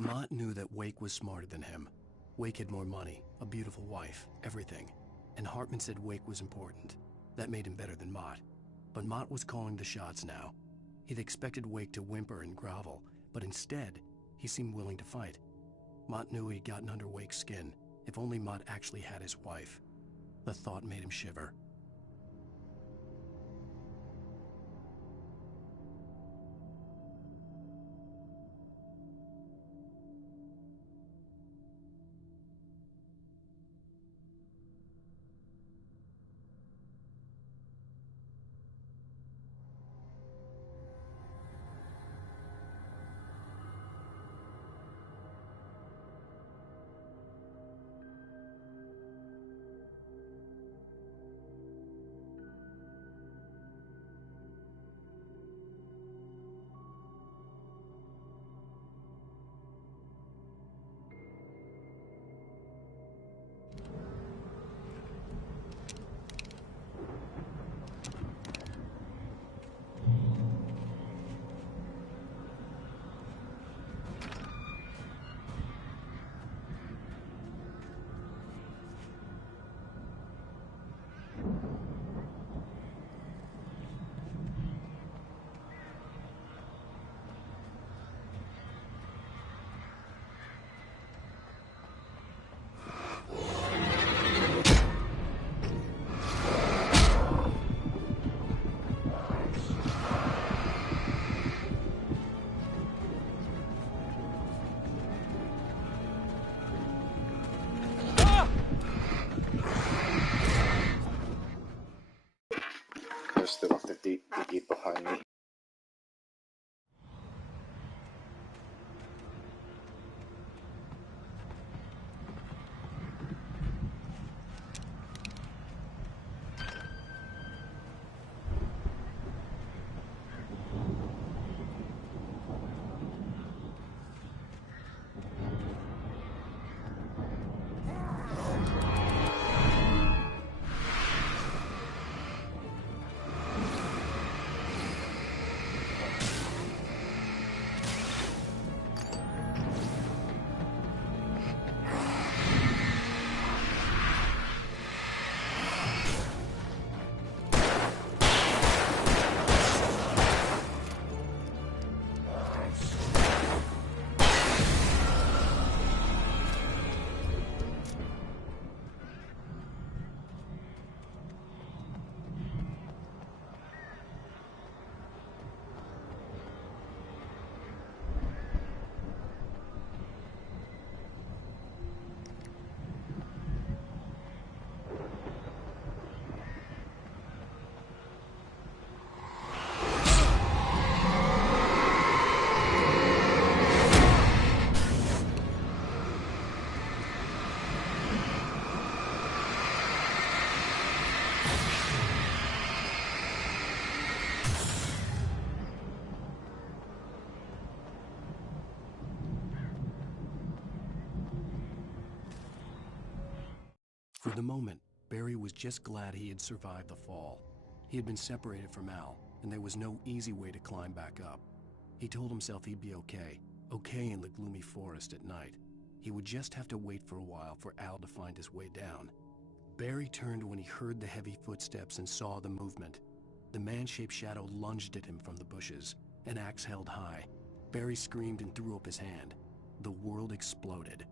Mott knew that Wake was smarter than him. Wake had more money, a beautiful wife, everything. And Hartman said Wake was important. That made him better than Mott. But Mott was calling the shots now. He'd expected Wake to whimper and grovel, but instead, he seemed willing to fight. Mott knew he'd gotten under Wake's skin. If only Mott actually had his wife. The thought made him shiver. Still have to eat behind me. For the moment, Barry was just glad he had survived the fall. He had been separated from Al, and there was no easy way to climb back up. He told himself he'd be okay in the gloomy forest at night. He would just have to wait for a while for Al to find his way down. Barry turned when he heard the heavy footsteps and saw the movement. The man-shaped shadow lunged at him from the bushes, an axe held high. Barry screamed and threw up his hand. The world exploded.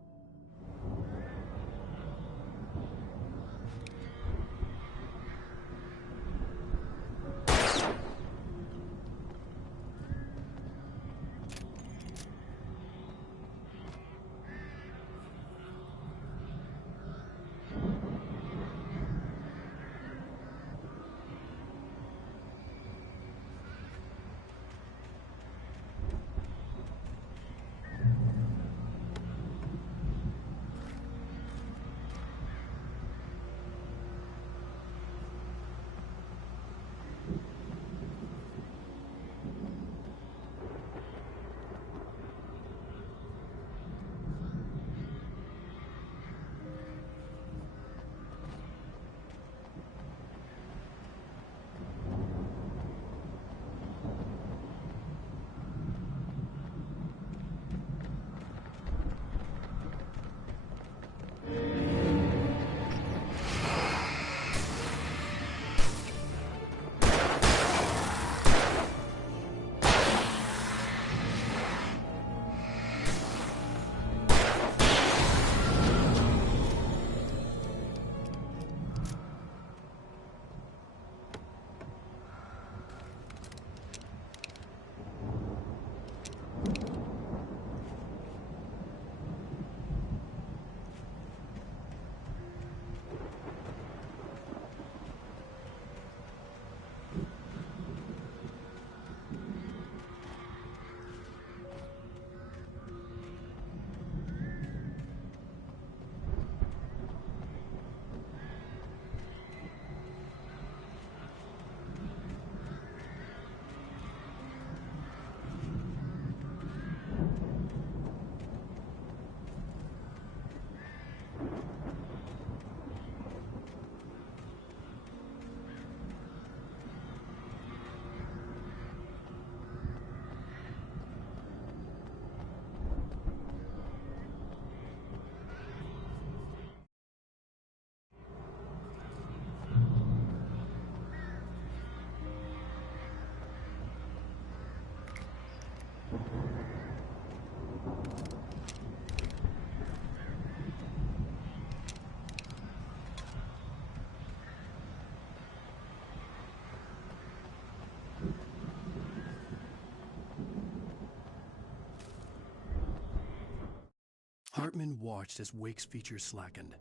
Hartman watched as Wake's features slackened.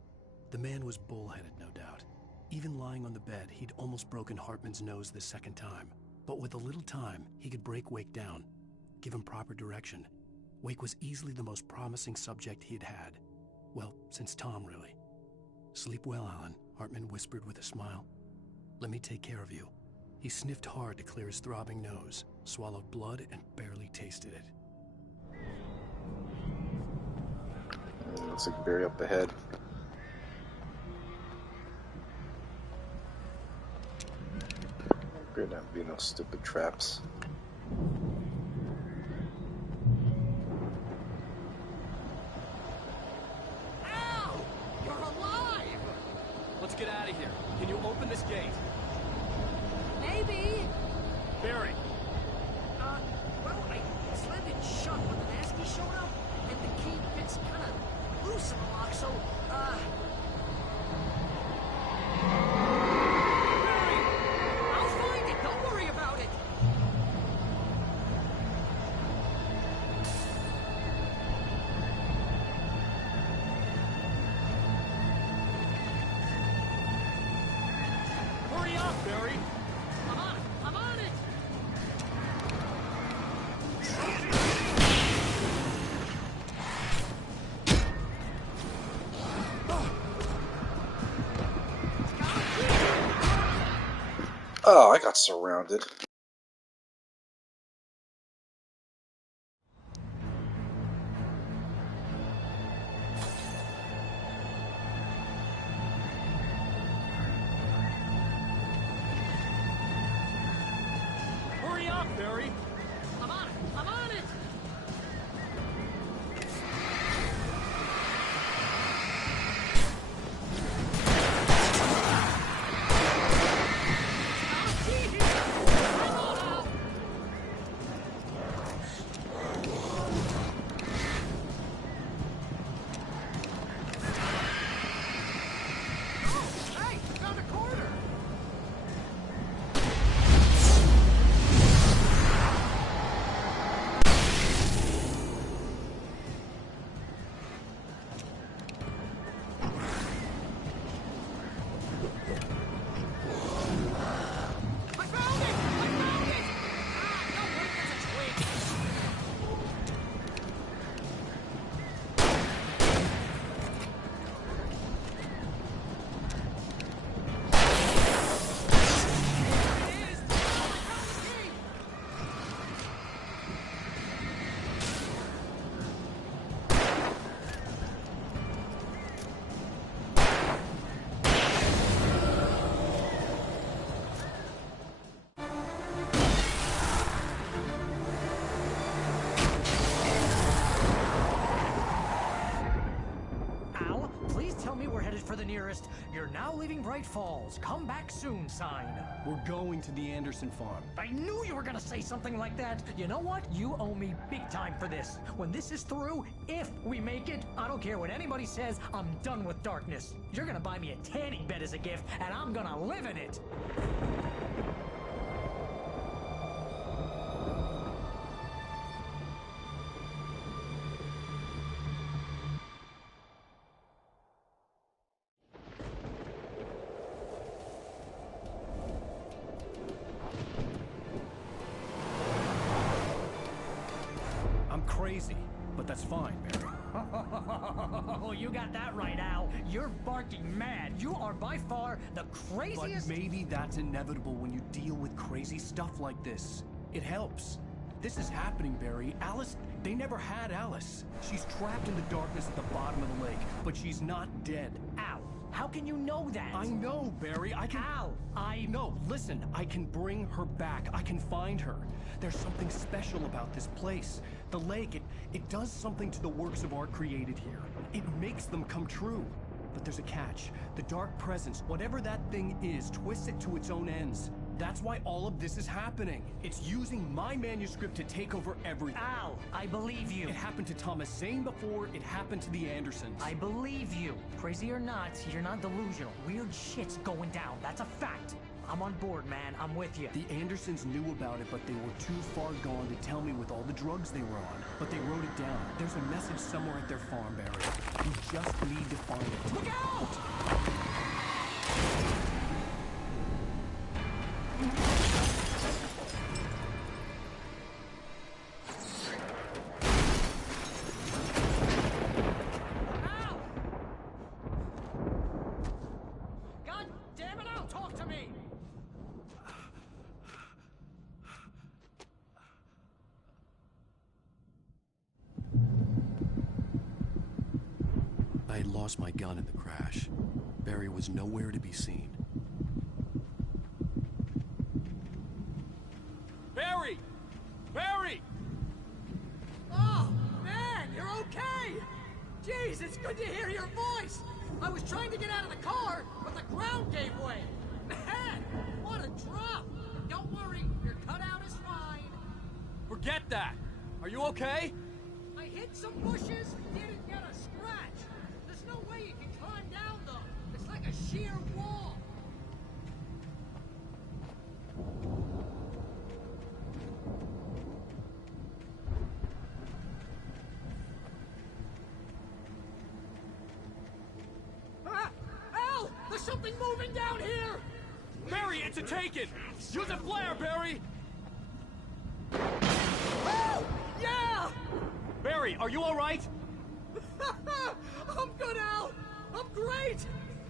The man was bullheaded, no doubt. Even lying on the bed, he'd almost broken Hartman's nose the second time. But with a little time, he could break Wake down, give him proper direction. Wake was easily the most promising subject he'd had. Well, since Tom, really. Sleep well, Alan, Hartman whispered with a smile. Let me take care of you. He sniffed hard to clear his throbbing nose, swallowed blood, and barely tasted it. Looks like Barry up ahead. Better not be no stupid traps. Ow! You're alive! Let's get out of here. Can you open this gate? Maybe. Barry! Well, I slammed it shut when the nasty showed up, and the key fits kind of loose in the lock, so, Barry! I'll find it, don't worry about it! Hurry up, Barry! I'm on it! Oh, I got surrounded. Hurry up, Barry! I'm on it! I'm on it! Hey, found a corner! I found it! I found it! Ah, no, wait, that's a twig. It is! I found the key! Al, please tell me we're headed for the nearest "You're now leaving Bright Falls. Come back soon" sign. We're going to the Anderson farm. I knew you were gonna say something like that. You know what? You owe me big time for this. When this is through, if we make it, I don't care what anybody says, I'm done with darkness. You're gonna buy me a tanning bed as a gift, and I'm gonna live in it. I'm crazy, but that's fine, Barry. Oh, you got that right, Al. You're barking mad. You are by far the craziest. But maybe that's inevitable when you deal with crazy stuff like this. It helps. This is happening, Barry. Alice, they never had Alice. She's trapped in the darkness at the bottom of the lake, but she's not dead. Al, how can you know that? I know, Barry. I can... Al, No, listen. I can bring her back. I can find her. There's something special about this place. The lake, it does something to the works of art created here. It makes them come true. But there's a catch. The dark presence, whatever that thing is, twists it to its own ends. That's why all of this is happening. It's using my manuscript to take over everything. Al, I believe you. It happened to Thomas Zane before, it happened to the Andersons. I believe you. Crazy or not, you're not delusional. Weird shit's going down. That's a fact. I'm on board, man. I'm with you. The Andersons knew about it, but they were too far gone to tell me with all the drugs they were on. But they wrote it down. There's a message somewhere at their farm, Barry. You just need to find it. Look out! I had lost my gun in the crash. Barry was nowhere to be seen. Barry! Barry! Oh, man, you're okay! Jeez, it's good to hear your voice! I was trying to get out of the car, but the ground gave way! Man, what a drop! Don't worry, your cutout is fine. Forget that! Are you okay? I hit some bushes, didn't get a scratch. There's no way you can climb down, though. It's like a sheer wall. Ah! Al! There's something moving down here! Barry, it's a taken! Use a flare, Barry! Oh! Yeah! Barry, are you alright? I'm good, Al! I'm great!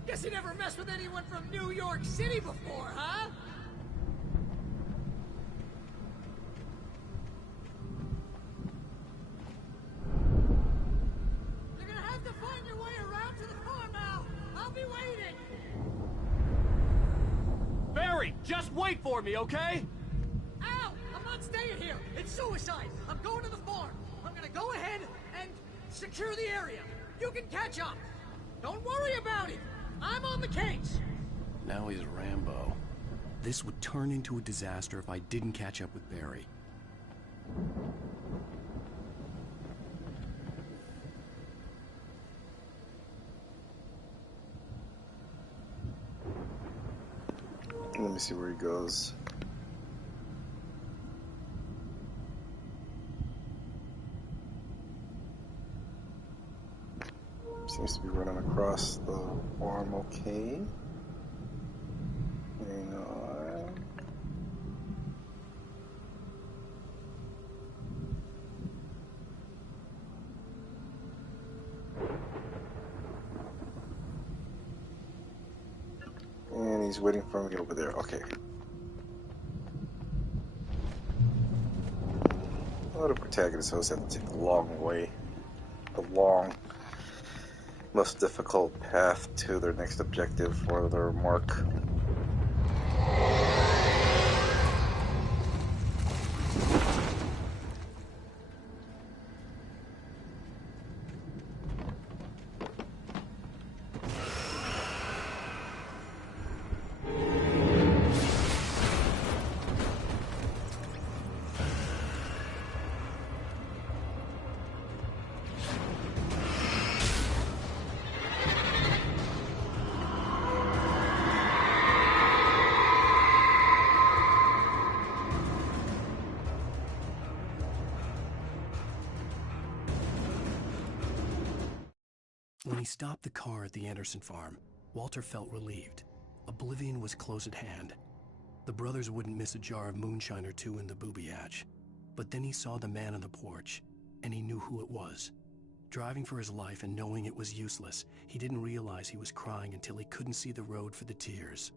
Guess you never messed with anyone from New York City before, huh? You're gonna have to find your way around to the farm, Al! I'll be waiting! Barry, just wait for me, okay? Al! I'm not staying here! It's suicide! I'm going to the farm! I'm gonna go ahead and secure the area. You can catch up. Don't worry about it. I'm on the case. Now he's Rambo. This would turn into a disaster if I didn't catch up with Barry. Let me see where he goes. Seems to be running across the farm okay. Hang on. And he's waiting for me over there. Okay. A lot of protagonists always have to take the long way. The long, most difficult path to their next objective or their mark. When he stopped the car at the Anderson farm, Walter felt relieved. Oblivion was close at hand. The brothers wouldn't miss a jar of moonshine or two in the booby hatch. But then he saw the man on the porch, and he knew who it was. Driving for his life and knowing it was useless, he didn't realize he was crying until he couldn't see the road for the tears.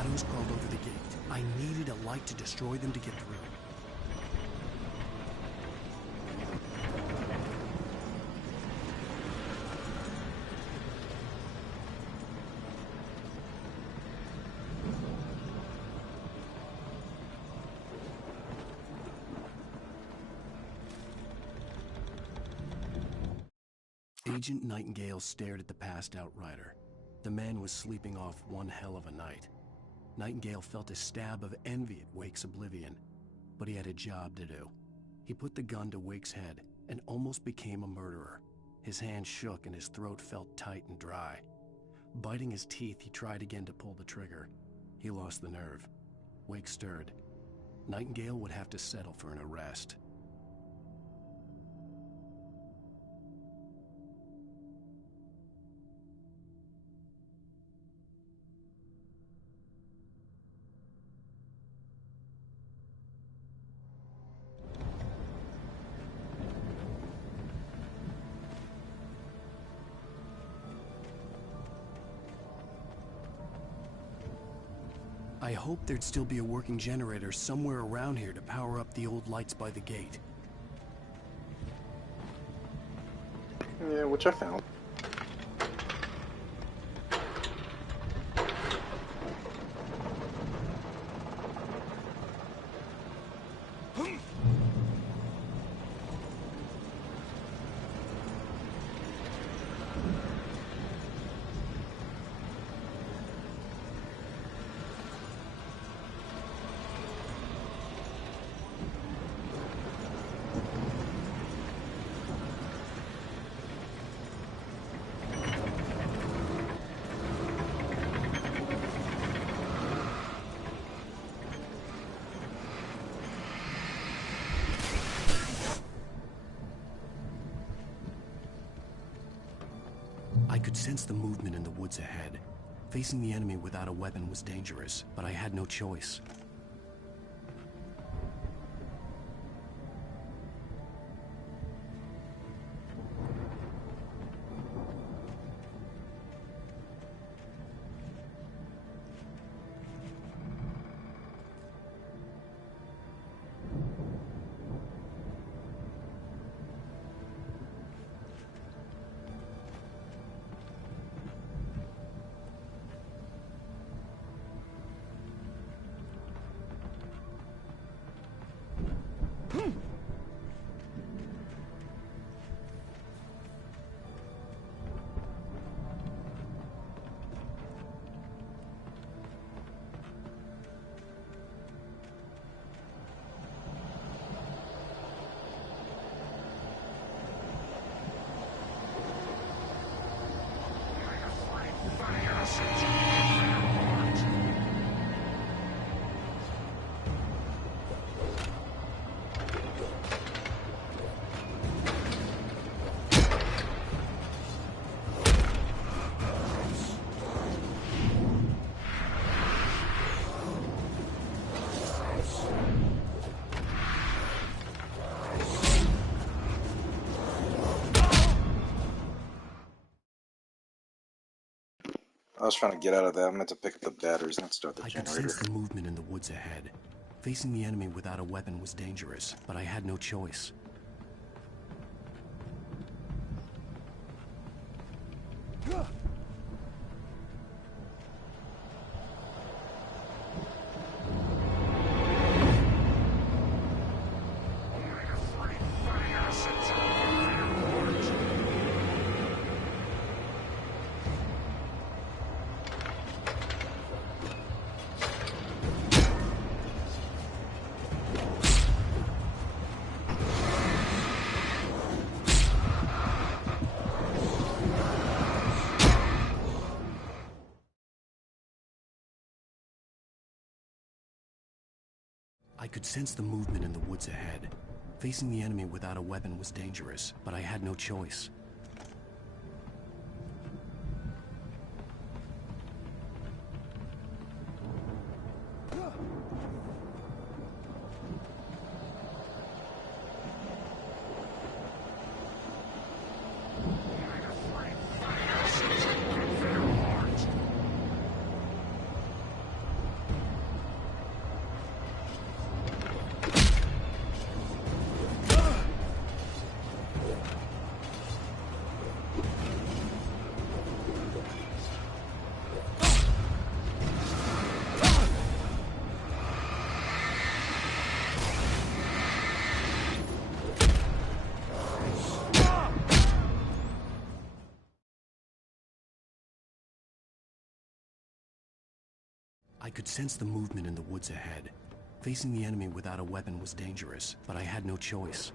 shadows crawled over the gate. I needed a light to destroy them to get through. Agent Nightingale stared at the passed-out rider. The man was sleeping off one hell of a night. Nightingale felt a stab of envy at Wake's oblivion, but he had a job to do. He put the gun to Wake's head and almost became a murderer. His hand shook and his throat felt tight and dry. Biting his teeth, he tried again to pull the trigger. He lost the nerve. Wake stirred. Nightingale would have to settle for an arrest. I hoped there'd still be a working generator somewhere around here to power up the old lights by the gate. Yeah, which I found. I could sense the movement in the woods ahead. Facing the enemy without a weapon was dangerous, but I had no choice. I was trying to get out of that. I meant to pick up the batteries, not start the generator. I could sense the movement in the woods ahead. Facing the enemy without a weapon was dangerous, but I had no choice. I could sense the movement in the woods ahead. Facing the enemy without a weapon was dangerous, but I had no choice. I could sense the movement in the woods ahead. Facing the enemy without a weapon was dangerous, but I had no choice.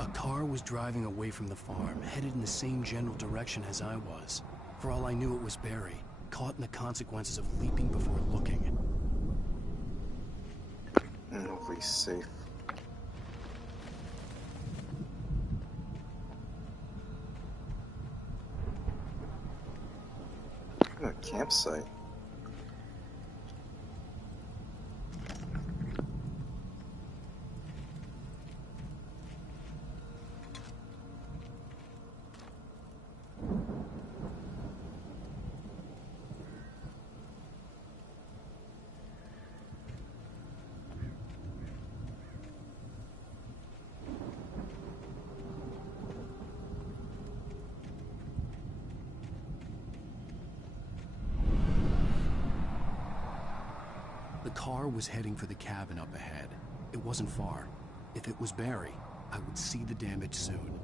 A car was driving away from the farm, headed in the same general direction as I was. For all I knew, it was Barry, caught in the consequences of leaping before looking. Hopefully safe. A campsite. The car was heading for the cabin up ahead. It wasn't far. If it was Barry, I would see the damage soon.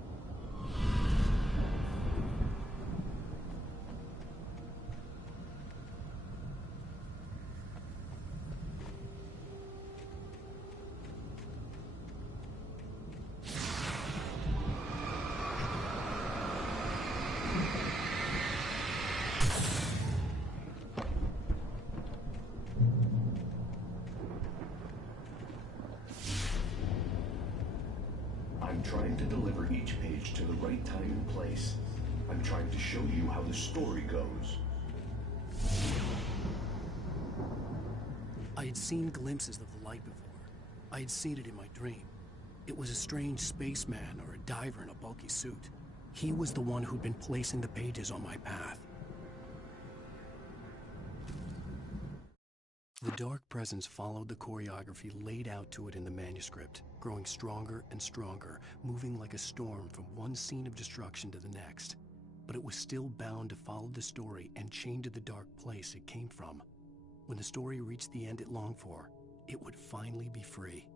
I'm trying to deliver each page to the right time and place. I'm trying to show you how the story goes. I had seen glimpses of the light before. I had seen it in my dream. It was a strange spaceman or a diver in a bulky suit. He was the one who'd been placing the pages on my path. The dark presence followed the choreography laid out to it in the manuscript, growing stronger and stronger, moving like a storm from one scene of destruction to the next. But it was still bound to follow the story and chained to the dark place it came from. When the story reached the end it longed for, it would finally be free.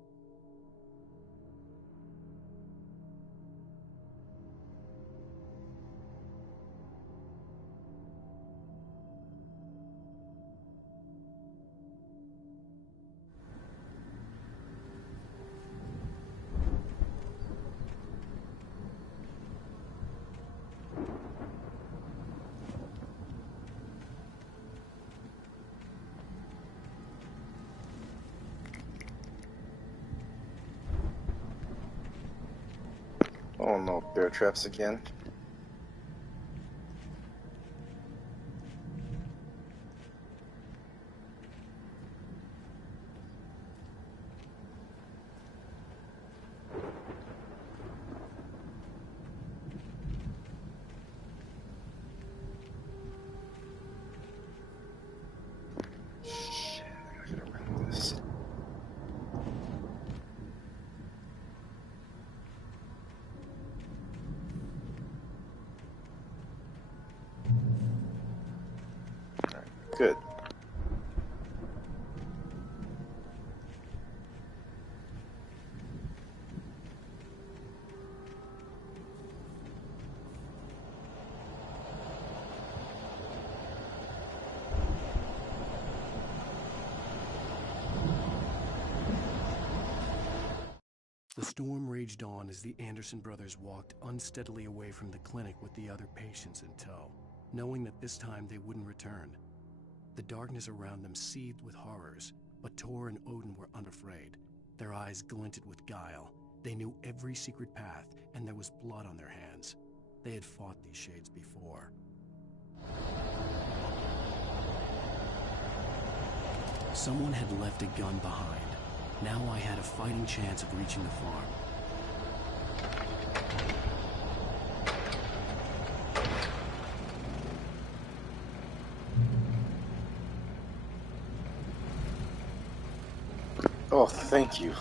Oh no, bear traps again. Good. The storm raged on as the Anderson brothers walked unsteadily away from the clinic with the other patients in tow, knowing that this time they wouldn't return. The darkness around them seethed with horrors, but Tor and Odin were unafraid. Their eyes glinted with guile. They knew every secret path, and there was blood on their hands. They had fought these shades before. Someone had left a gun behind. Now I had a fighting chance of reaching the farm. Oh, thank you.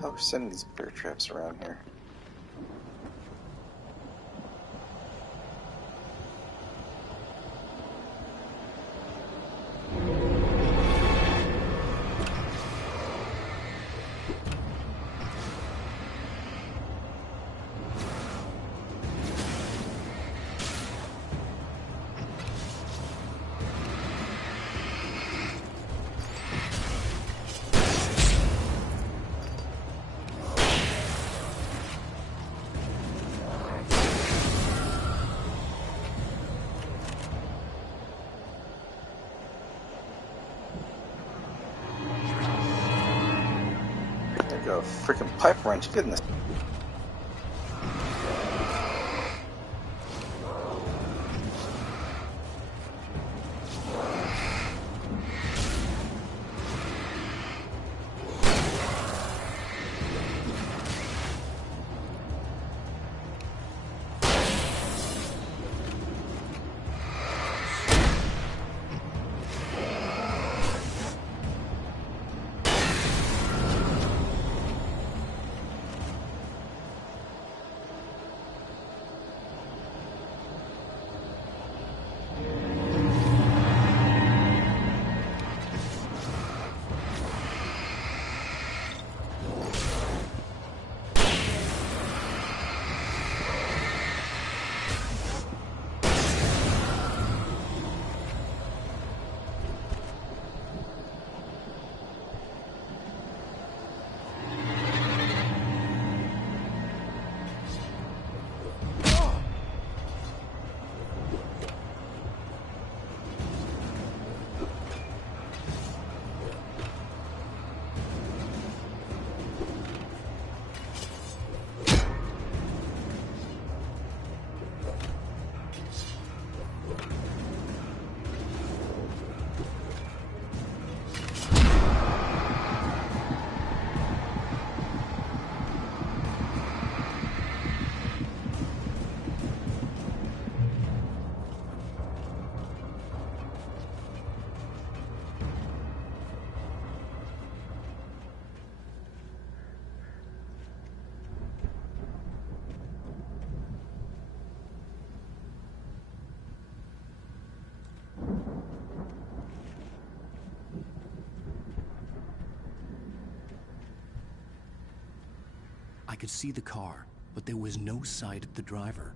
How are sending these bear traps around here? A freaking pipe wrench, goodness. could see the car, but there was no sight of the driver.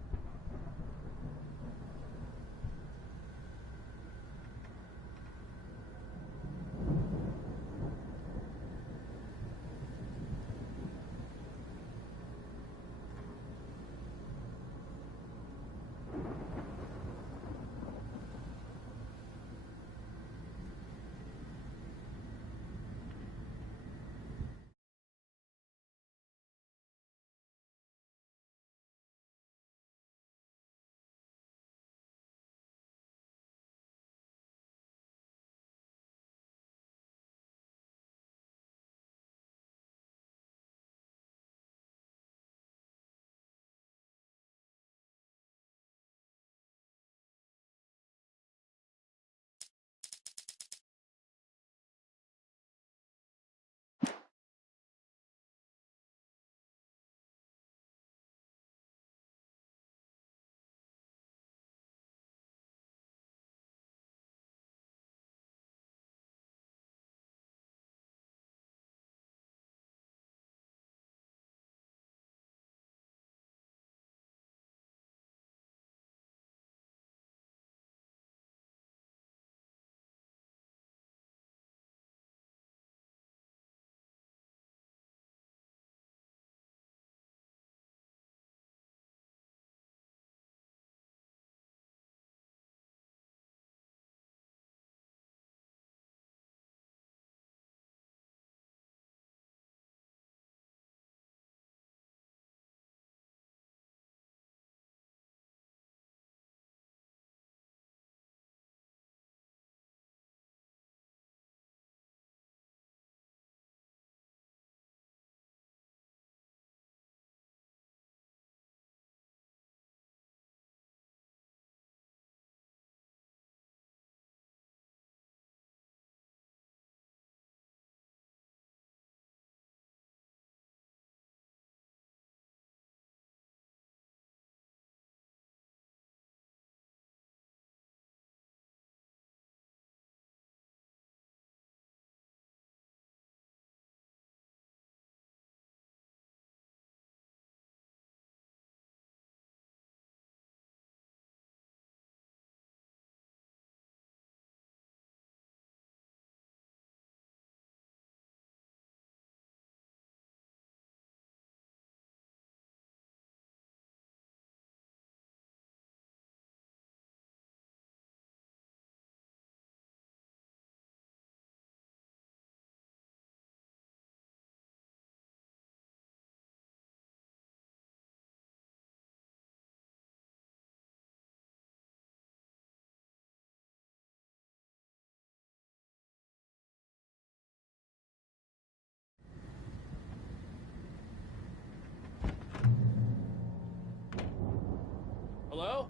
Hello?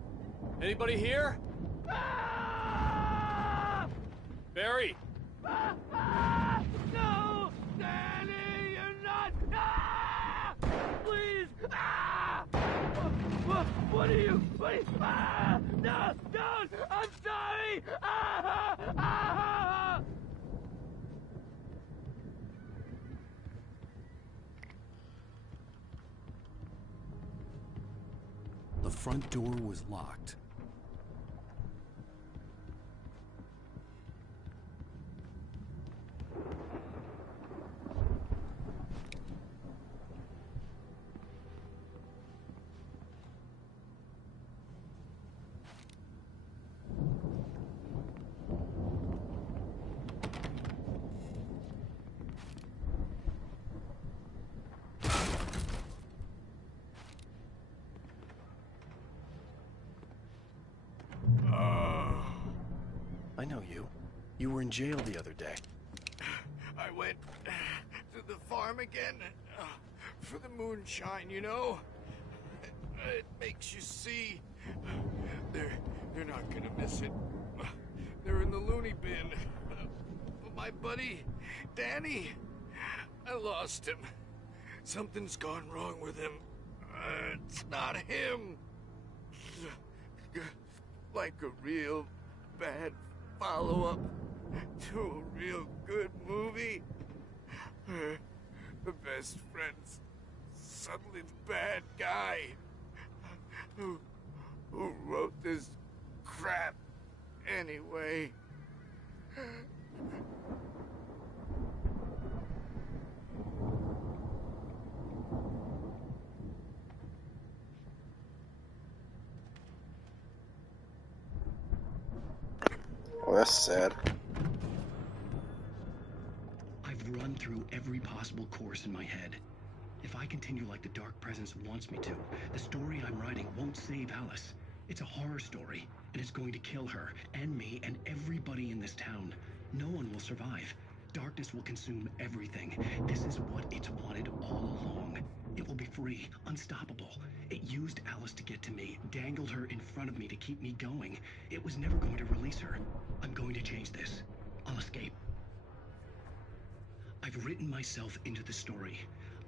Anybody here? Barry! No! Danny, you're not! Ah! Please! Ah! What are you? Ah! No! Don't! I'm sorry! Ah! Ah! The front door was locked. I know you. You were in jail the other day. I went to the farm again for the moonshine, you know? It makes you see. They're not gonna miss it. They're in the loony bin. My buddy, Danny, I lost him. Something's gone wrong with him. It's not him. Like a real bad follow-up to a real good movie. The best friends suddenly the bad guy who wrote this crap anyway. Well, that's sad. I've run through every possible course in my head. If I continue like the Dark Presence wants me to, the story I'm writing won't save Alice. It's a horror story, and it's going to kill her, and me, and everybody in this town. No one will survive. Darkness will consume everything. This is what it's wanted all along. It will be free, unstoppable. It used Alice to get to me, dangled her in front of me to keep me going. It was never going to release her. I'm going to change this. I'll escape. I've written myself into the story.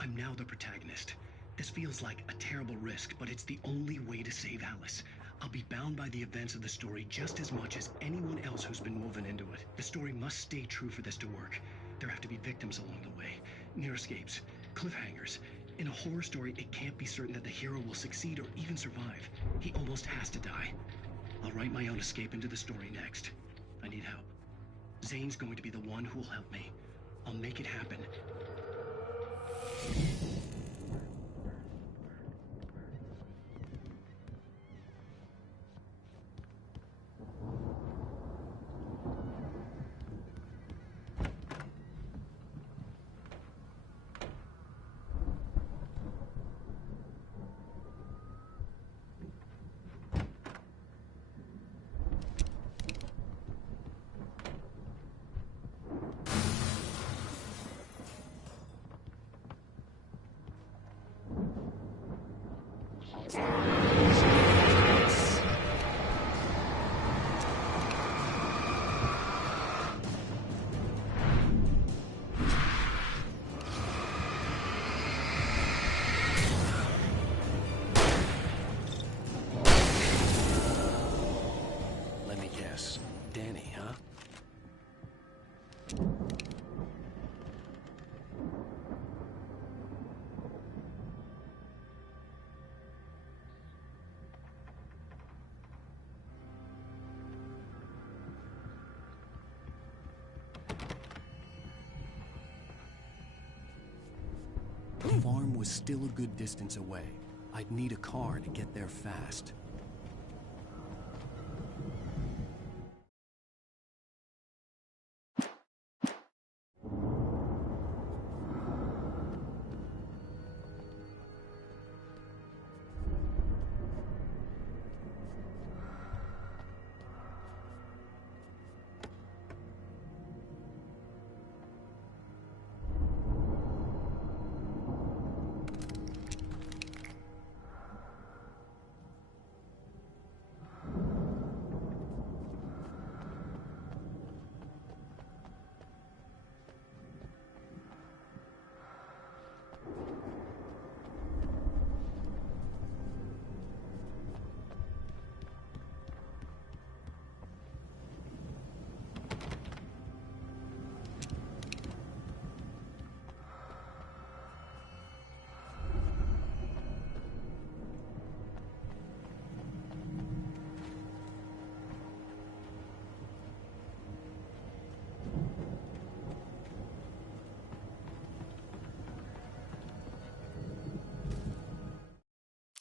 I'm now the protagonist. This feels like a terrible risk, but it's the only way to save Alice. I'll be bound by the events of the story just as much as anyone else who's been woven into it. The story must stay true for this to work. There have to be victims along the way, near escapes, cliffhangers. In a horror story, it can't be certain that the hero will succeed or even survive. He almost has to die. I'll write my own escape into the story next. I need help. Zane's going to be the one who will help me. I'll make it happen. Let me guess. Danny, huh? The farm was still a good distance away. I'd need a car to get there fast.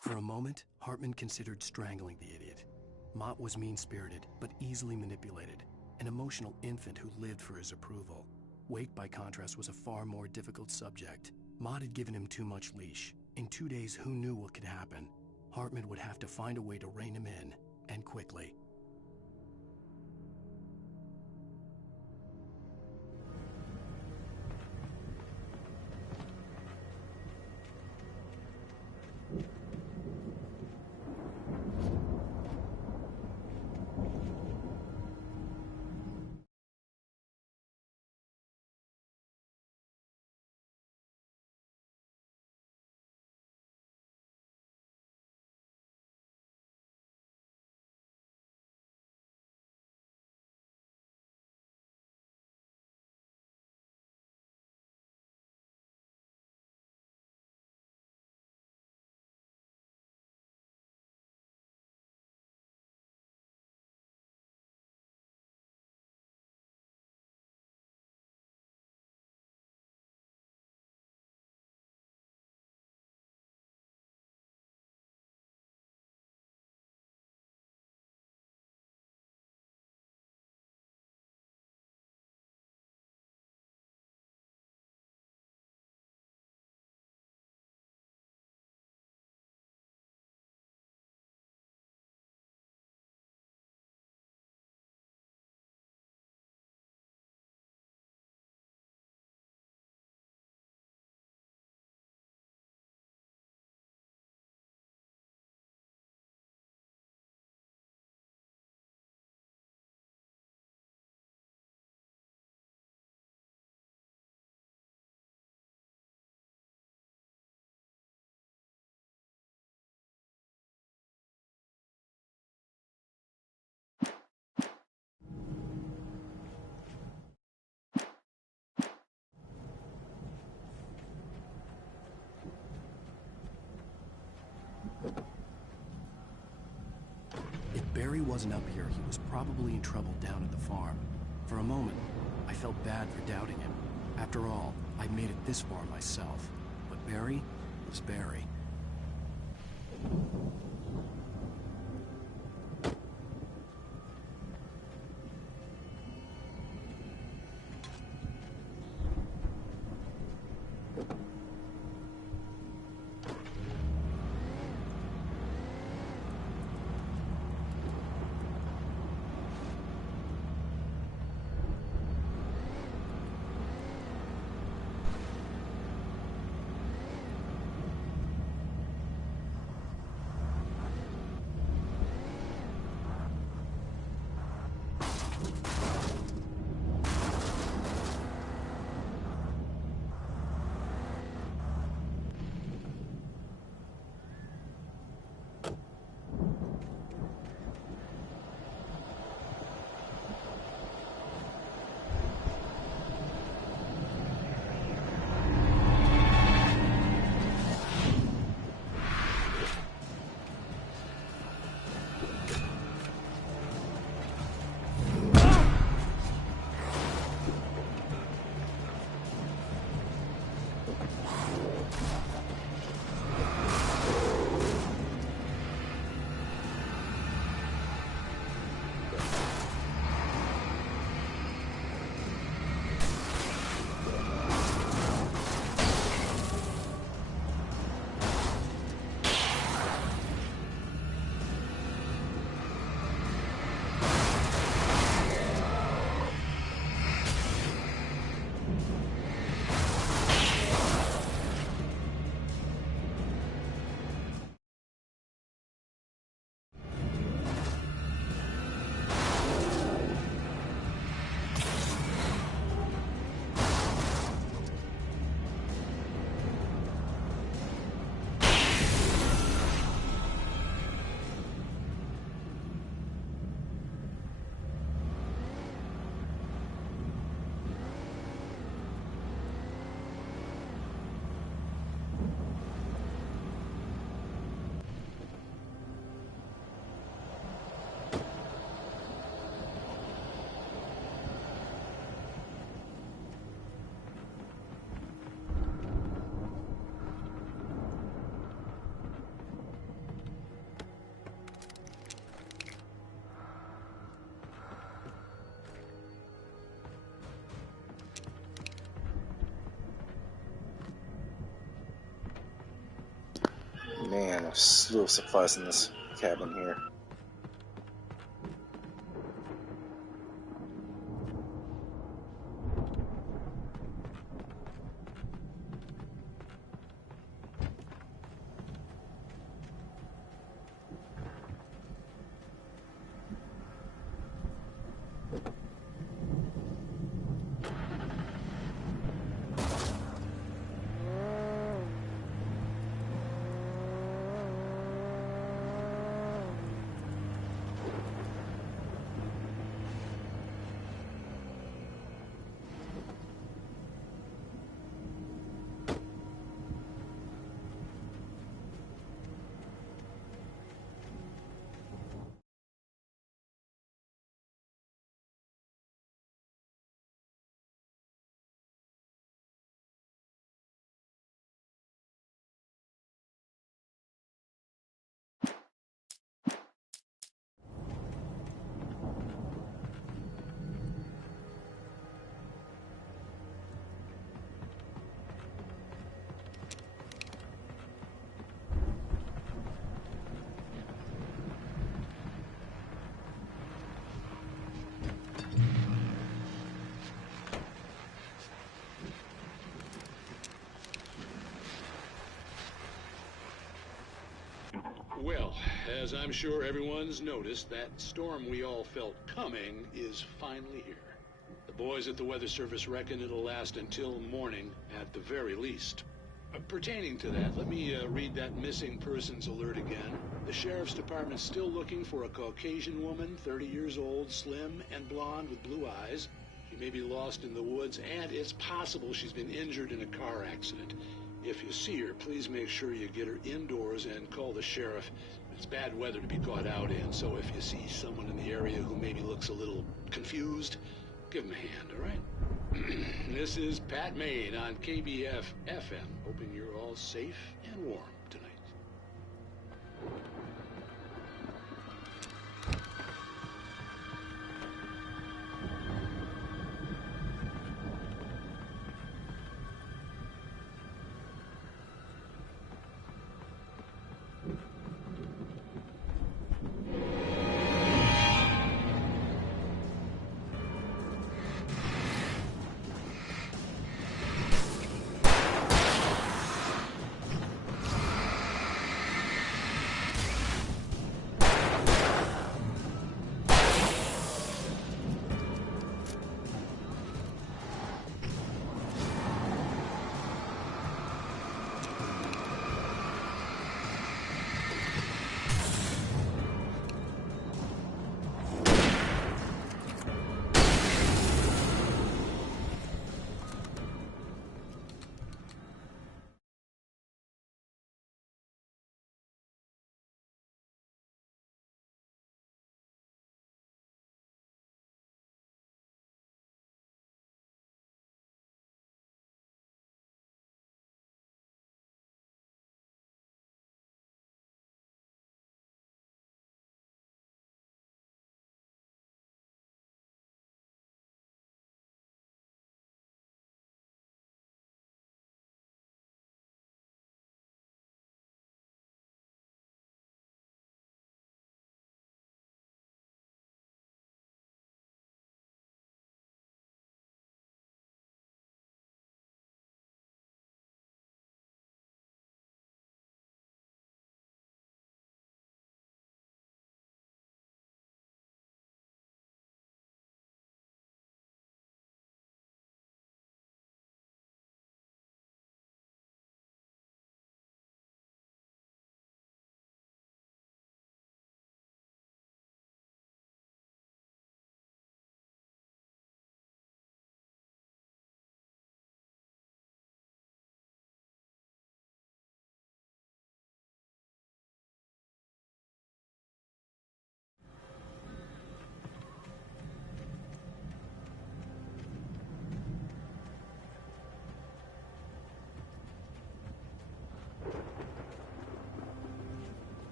For a moment, Hartman considered strangling the idiot. Mott was mean-spirited, but easily manipulated, an emotional infant who lived for his approval. Wake, by contrast, was a far more difficult subject. Mott had given him too much leash. In 2 days, who knew what could happen? Hartman would have to find a way to rein him in, and quickly. wasn't up here, he was probably in trouble down at the farm. For a moment, I felt bad for doubting him. After all, I'd made it this far myself. But Barry was Barry. Man, a slew of supplies in this cabin here. Well, as I'm sure everyone's noticed, that storm we all felt coming is finally here. The boys at the Weather Service reckon it'll last until morning at the very least. Pertaining to that, let me read that missing persons alert again. The Sheriff's Department's still looking for a Caucasian woman, 30 years old, slim and blonde with blue eyes. She may be lost in the woods, and it's possible she's been injured in a car accident. If you see her, please make sure you get her indoors and call the sheriff. It's bad weather to be caught out in, so if you see someone in the area who maybe looks a little confused, give them a hand, all right? This is Pat Maine on KBF FM, hoping you're all safe and warm tonight.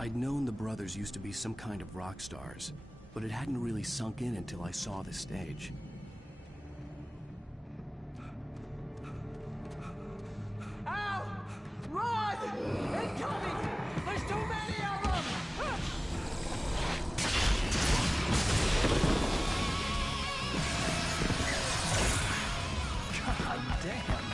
I'd known the brothers used to be some kind of rock stars, but it hadn't really sunk in until I saw the stage. Ow! Run! Incoming! There's too many of them! God damn.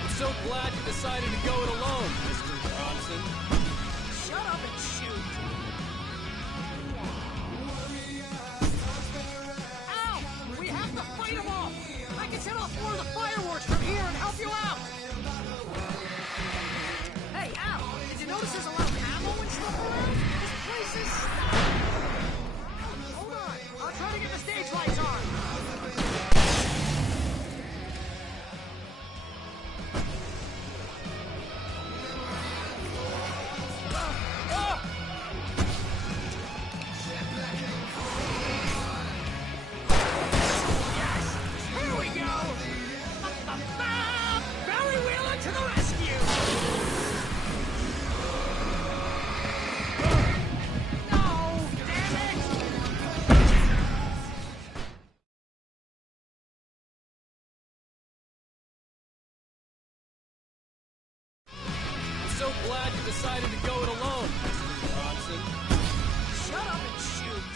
I'm so glad you decided to go it alone, Mr. Bronson. Shut up and shoot! Ow! We have to fight them off! I can set off more of the fireworks from here and help you out! Hey, Al! Did you notice there's a lot of ammo and stuff around? This place is stuck! Hold on! I'll try to get the stage lights on! So glad you decided to go it alone, Mr. Bronson. Shut up and shoot!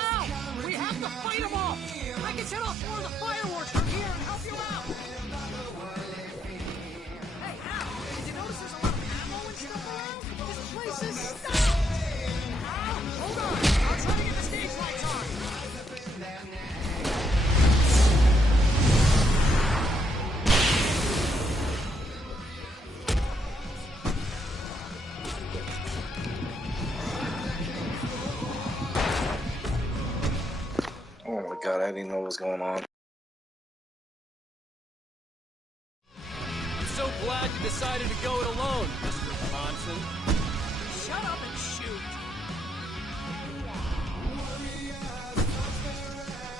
Ow! We have to fight them off! I can set off more of the fireworks from here and help you out! Hey, Al! Did you notice there's a lot of ammo and stuff around? This place is stuck! Ow! Hold on! I'll try to get the stage lights on! Oh my god, I didn't know what was going on. I'm so glad you decided to go it alone, Mr. Bronson. Shut up and shoot!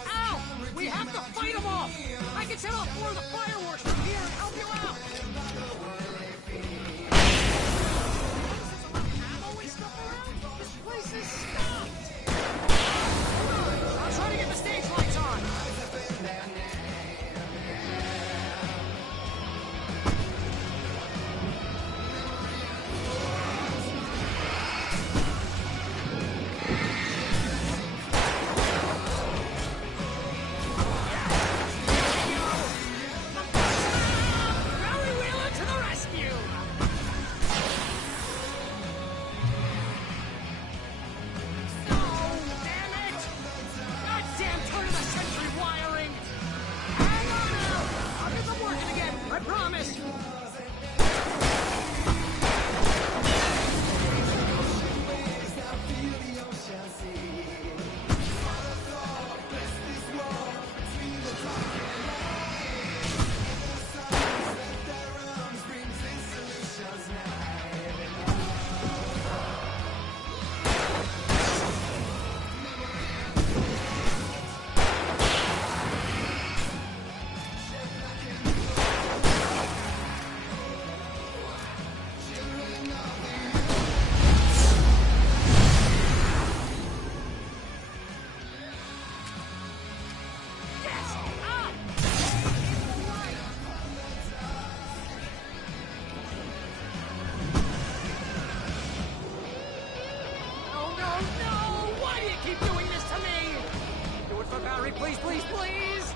Ow! We have to fight them off! I can set off more of the fireworks from here and help you out! Ammo and stuff around? This place is stopped! Hold on! I'll try to get the stage lights on! Barry Wheeler to the rescue! Oh, damn it! Goddamn turn-of-the-century wiring! Hang on now! I'll get them working again, I promise! Oh, no, no! Why do you keep doing this to me? Do it for Barry, please, please, please!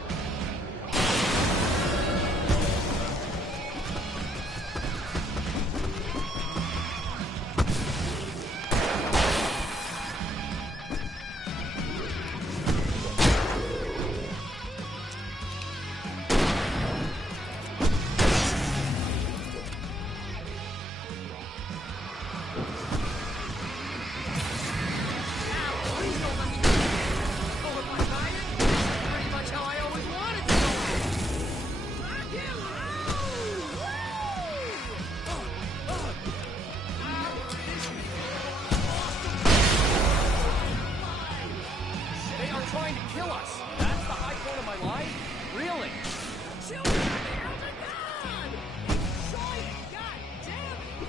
Please don't let me go. Over my diet? Pretty much how I always trying to kill us. That's the high point of my life? Really? Children of the Elder God! Enjoy it! God damn it!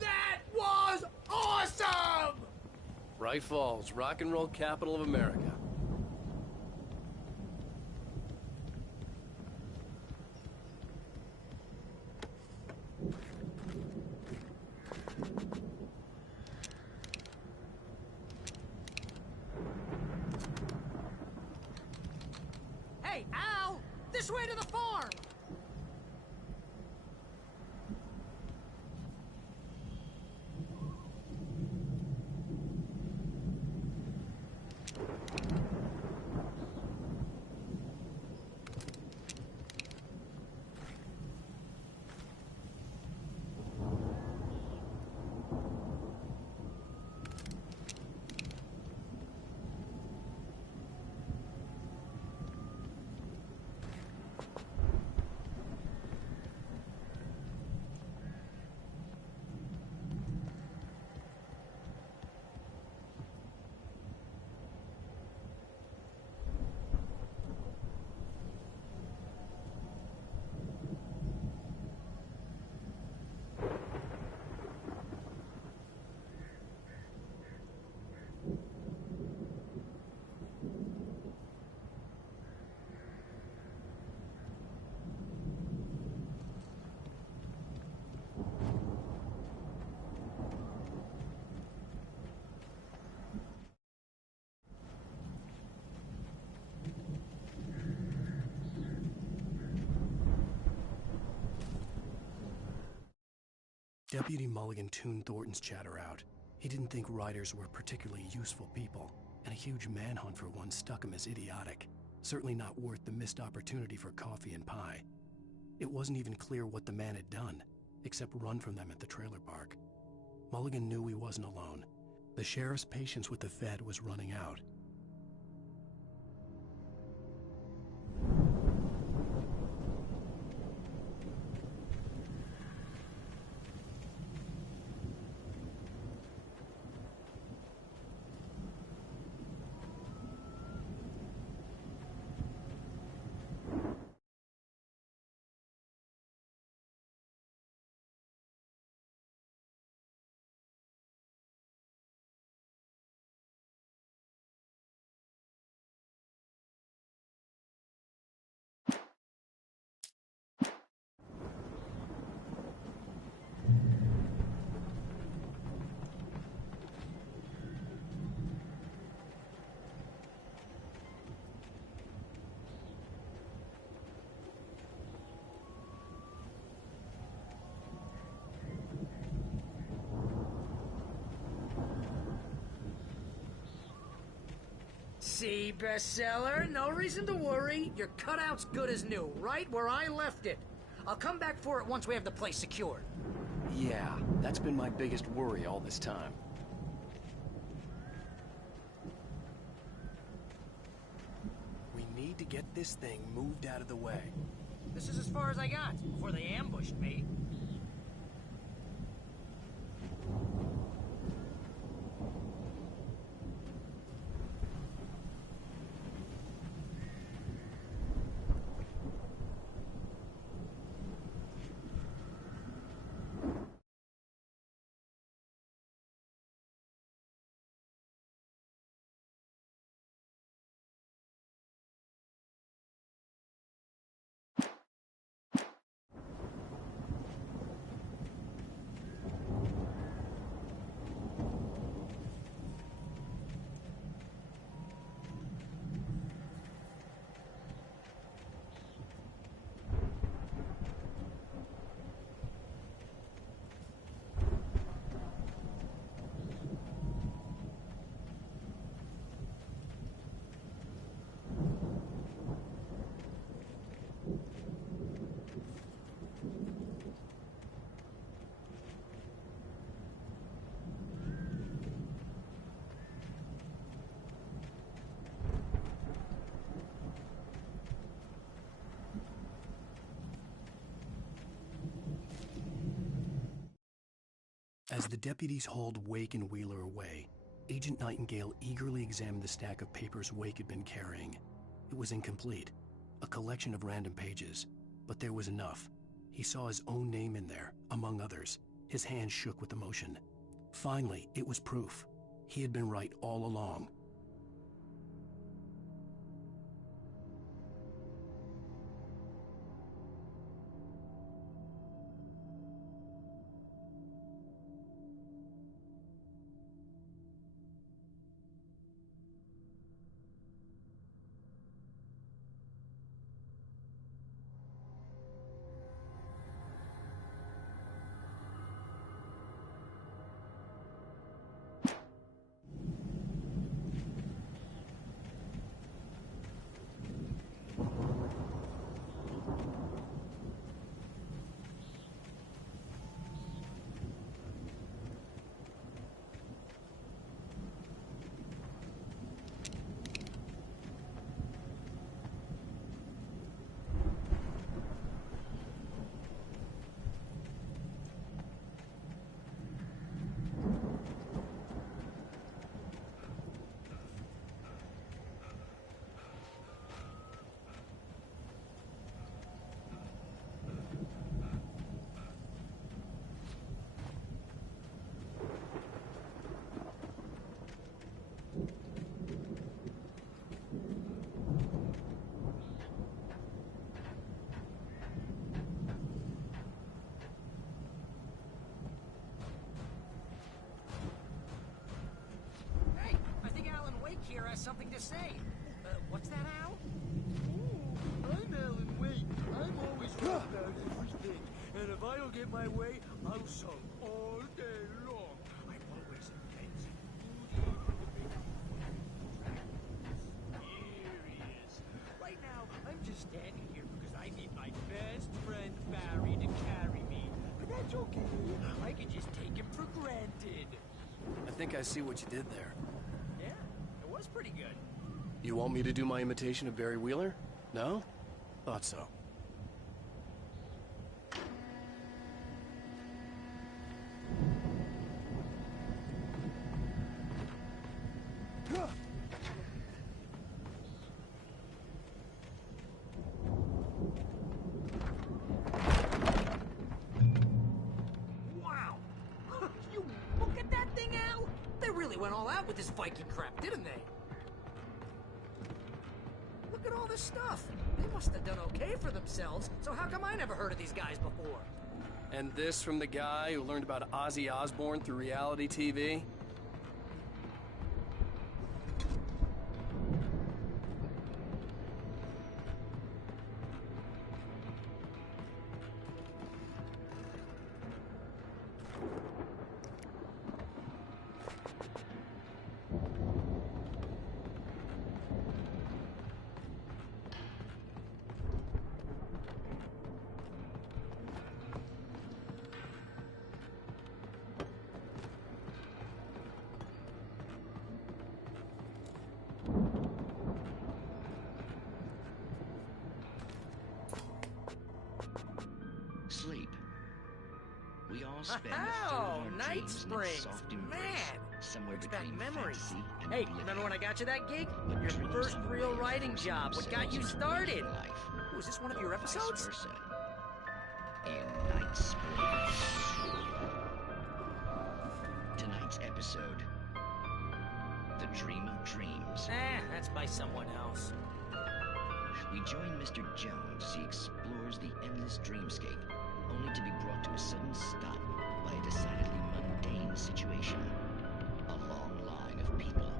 That was awesome! Bright Falls, rock and roll capital of America. Hey, Al! This way to the farm! Deputy Mulligan tuned Thornton's chatter out. He didn't think writers were particularly useful people, and a huge manhunt for one struck him as idiotic. Certainly not worth the missed opportunity for coffee and pie. It wasn't even clear what the man had done, except run from them at the trailer park. Mulligan knew he wasn't alone. The sheriff's patience with the Fed was running out. See, bestseller? No reason to worry. Your cutout's good as new, right where I left it. I'll come back for it once we have the place secured. Yeah, that's been my biggest worry all this time. We need to get this thing moved out of the way. This is as far as I got before they ambushed me. As the deputies hauled Wake and Wheeler away, Agent Nightingale eagerly examined the stack of papers Wake had been carrying. It was incomplete, a collection of random pages, but there was enough. He saw his own name in there, among others. His hand shook with emotion. Finally, it was proof. He had been right all along. Hey, I think Alan Wake here has something to say. What's that, Al? I'm Alan Wake. I'm always right about everything. And if I don't get my way, I'll sulk all day long. I'm always intense and moody. Here he is. Right now, I'm just standing here because I need my best friend Barry to carry me. But that's okay. I can just take him for granted. I think I see what you did there. Yeah, it was pretty good. You want me to do my imitation of Barry Wheeler? No? Thought so. Wow! You look at that thing, Al! They really went all out with this Viking crap, didn't they? Look at all this stuff. They must have done okay for themselves, so how come I never heard of these guys before? And this from the guy who learned about Ozzy Osbourne through reality TV? Sleep. We all spend a third Oh, of our Night dreams in Springs. its soft embrace, Man, somewhere brings back between memories. fantasy and Hey, oblivion. remember when I got you that gig? But Your dreams first on the real way writing force job. What got themselves you into started? waking life, Was this one of your or episodes? vice versa. In Night Springs. Tonight's episode, The Dream of Dreams. That's by someone else. We join Mr. Jones as he explores the endless dreamscape, only to be brought to a sudden stop by a decidedly mundane situation. A long line of people.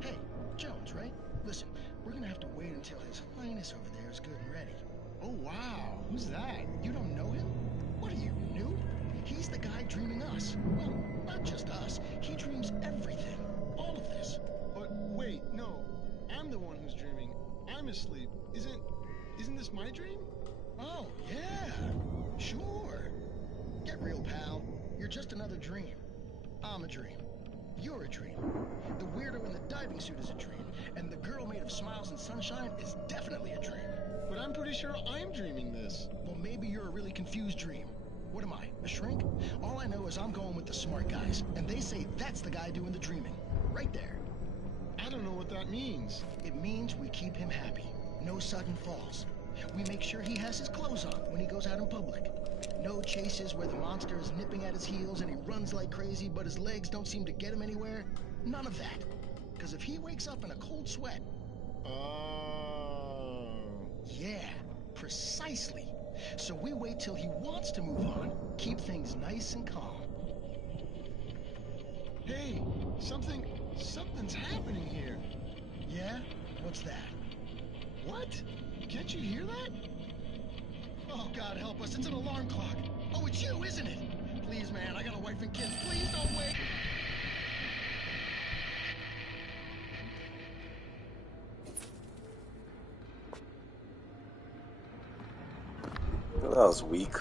Hey, Jones, right? Listen, we're gonna have to wait until His Highness over there is good and ready. Oh, wow. Who's that? You don't know him? What are you, new? He's the guy dreaming us. Well, not just us. He dreams everything. All of this. But wait, no. I'm the one who's dreaming. I'm asleep. Isn't this my dream? Oh, yeah. Sure. Get real, pal. You're just another dream. I'm a dream. You're a dream. The weirdo in the diving suit is a dream. And the girl made of smiles and sunshine is definitely a dream. But I'm pretty sure I'm dreaming this. Well, maybe you're a really confused dream. What am I, a shrink? All I know is I'm going with the smart guys, and they say that's the guy doing the dreaming. Right there. I don't know what that means. It means we keep him happy. No sudden falls. We make sure he has his clothes on when he goes out in public. No chases where the monster is nipping at his heels and he runs like crazy, but his legs don't seem to get him anywhere. None of that. Because if he wakes up in a cold sweat... Oh. Yeah, precisely. So we wait till he wants to move on. Keep things nice and calm. Hey, something's happening here. Yeah? What's that? What? Can't you hear that? Oh, God help us, it's an alarm clock. Oh, it's you, isn't it? Please, man, I got a wife and kids. Please don't wait. That was weak.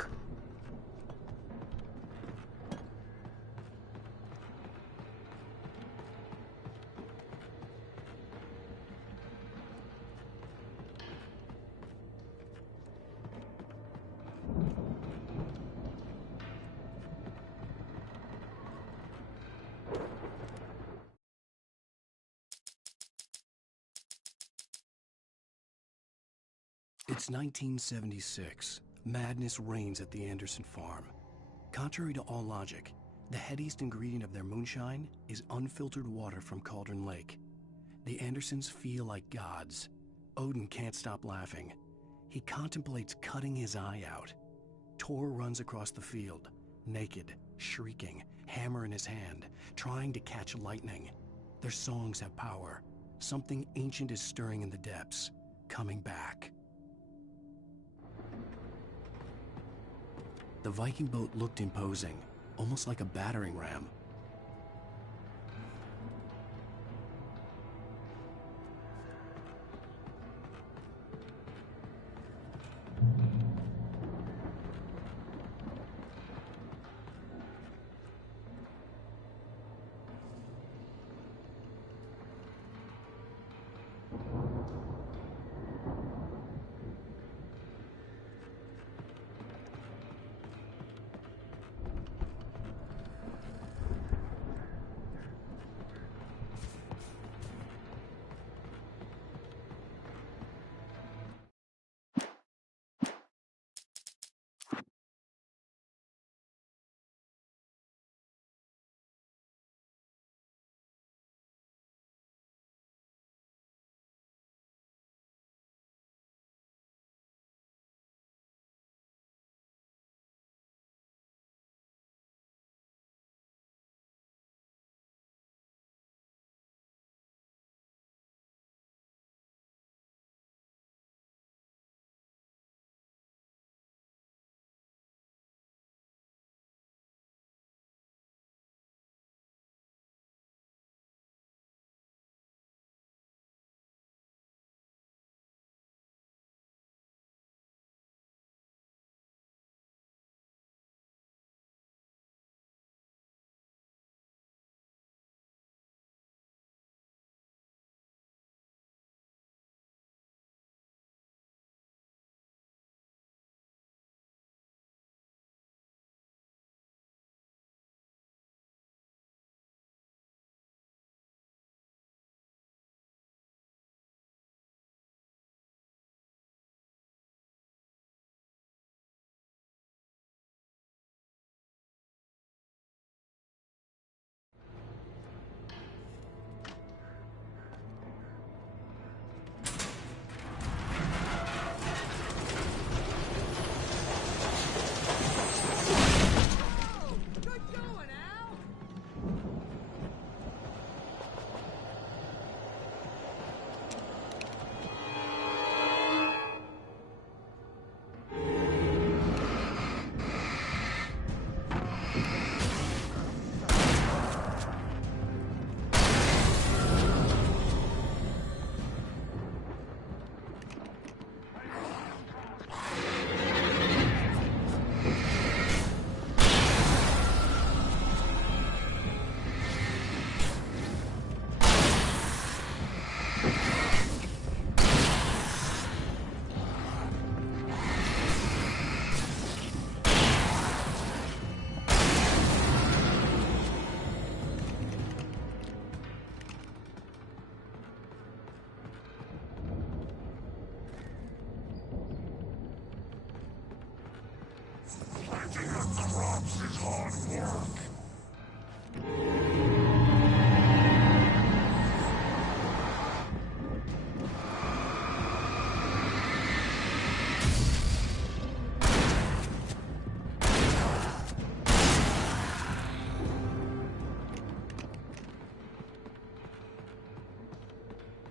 It's 1976. Madness reigns at the Anderson farm. Contrary to all logic, the headiest ingredient of their moonshine is unfiltered water from Cauldron Lake. The Andersons feel like gods. Odin can't stop laughing. He contemplates cutting his eye out. Tor runs across the field, naked, shrieking, hammer in his hand, trying to catch lightning. Their songs have power. Something ancient is stirring in the depths, coming back. The Viking boat looked imposing, almost like a battering ram.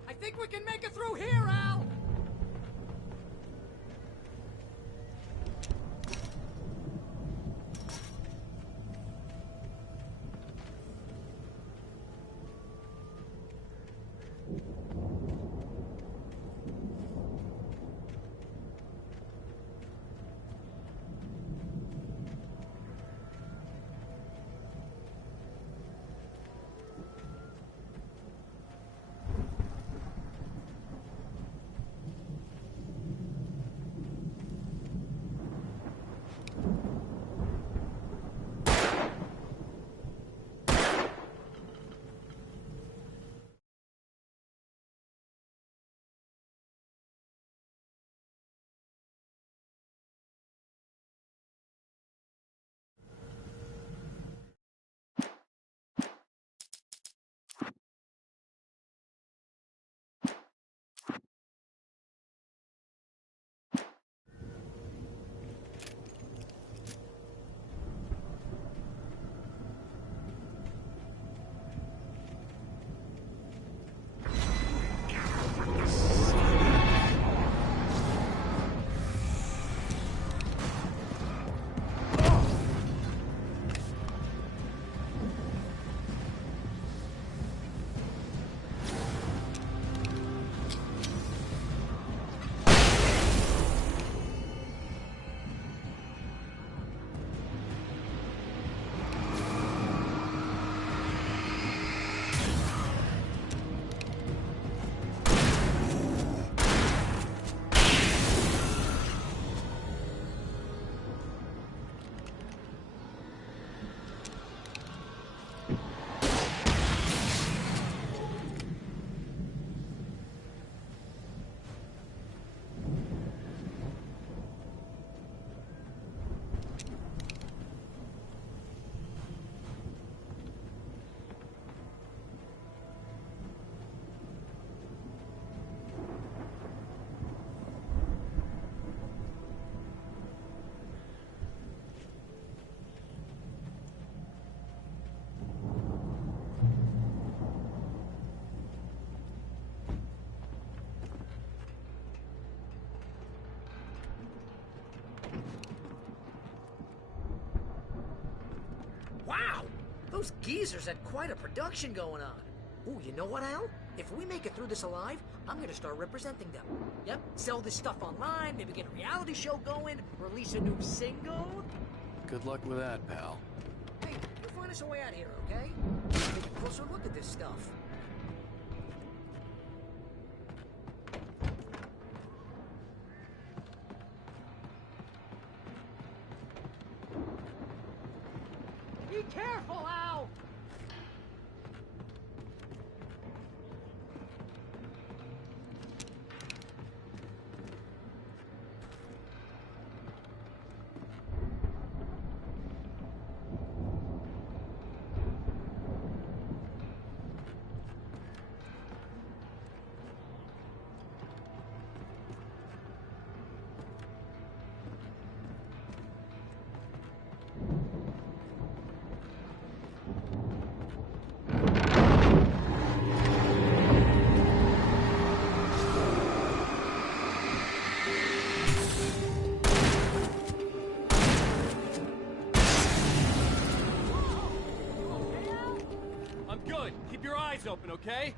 I think we can make it through here, Al! Wow! Those geezers had quite a production going on. Ooh, you know what, Al? If we make it through this alive, I'm gonna start representing them. Yep, sell this stuff online, maybe get a reality show going, release a new single. Good luck with that, pal. Hey, you find us a way out here, okay? Take a closer look at this stuff. Be careful, Al! I'm good. Keep your eyes open, okay?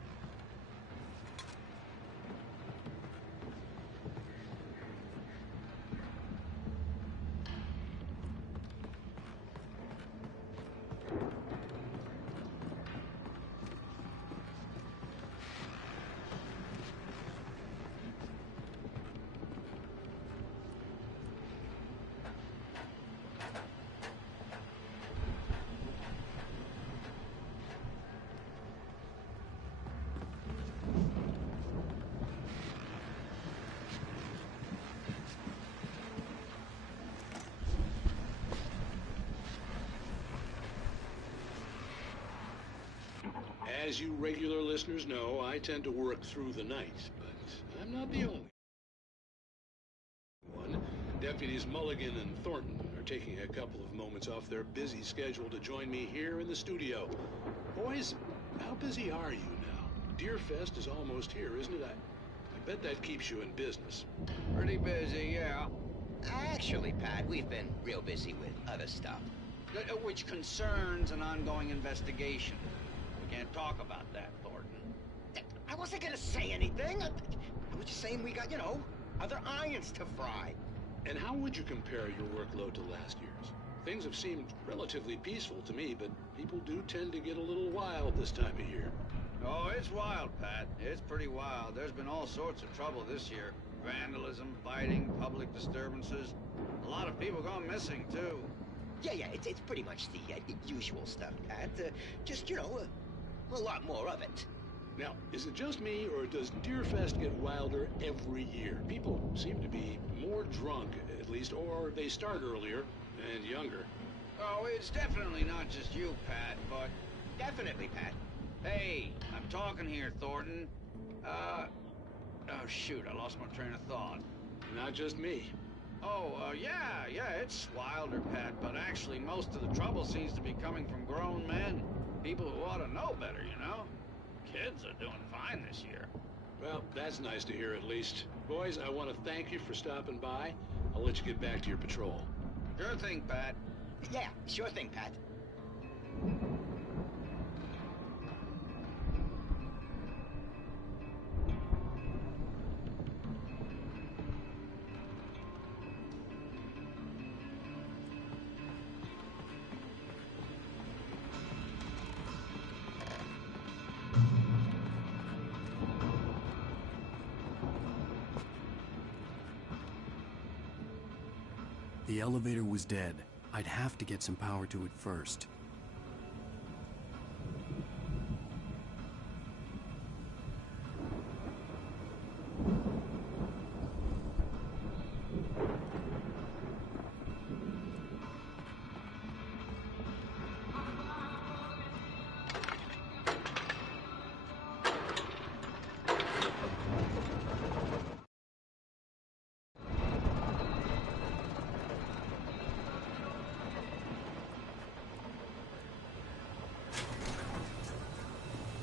As you regular listeners know, I tend to work through the night, but I'm not the only one. Deputies Mulligan and Thornton are taking a couple of moments off their busy schedule to join me here in the studio. Boys, how busy are you now? Deerfest is almost here, isn't it? I bet that keeps you in business. Pretty busy, yeah. Actually, Pat, we've been real busy with other stuff, which concerns an ongoing investigation. We can't talk about that, Thornton. I wasn't gonna say anything. I was just saying we got, other irons to fry. And how would you compare your workload to last year's? Things have seemed relatively peaceful to me, but people do tend to get a little wild this time of year. Oh, it's wild, Pat. It's pretty wild. There's been all sorts of trouble this year. Vandalism, fighting, public disturbances. A lot of people gone missing, too. Yeah, it's pretty much the usual stuff, Pat. Just, a lot more of it. Now, is it just me, or does Deerfest get wilder every year? People seem to be more drunk, at least, or they start earlier and younger. Oh, it's definitely not just you, Pat, but... Definitely, Pat. Hey, I'm talking here, Thornton. Oh, shoot, I lost my train of thought. Not just me. Oh, yeah, it's wilder, Pat, but actually most of the trouble seems to be coming from grown men. People who ought to know better, Kids are doing fine this year. Well, that's nice to hear at least. Boys, I want to thank you for stopping by. I'll let you get back to your patrol. Sure thing, Pat. Yeah, sure thing, Pat. The elevator was dead. I'd have to get some power to it first.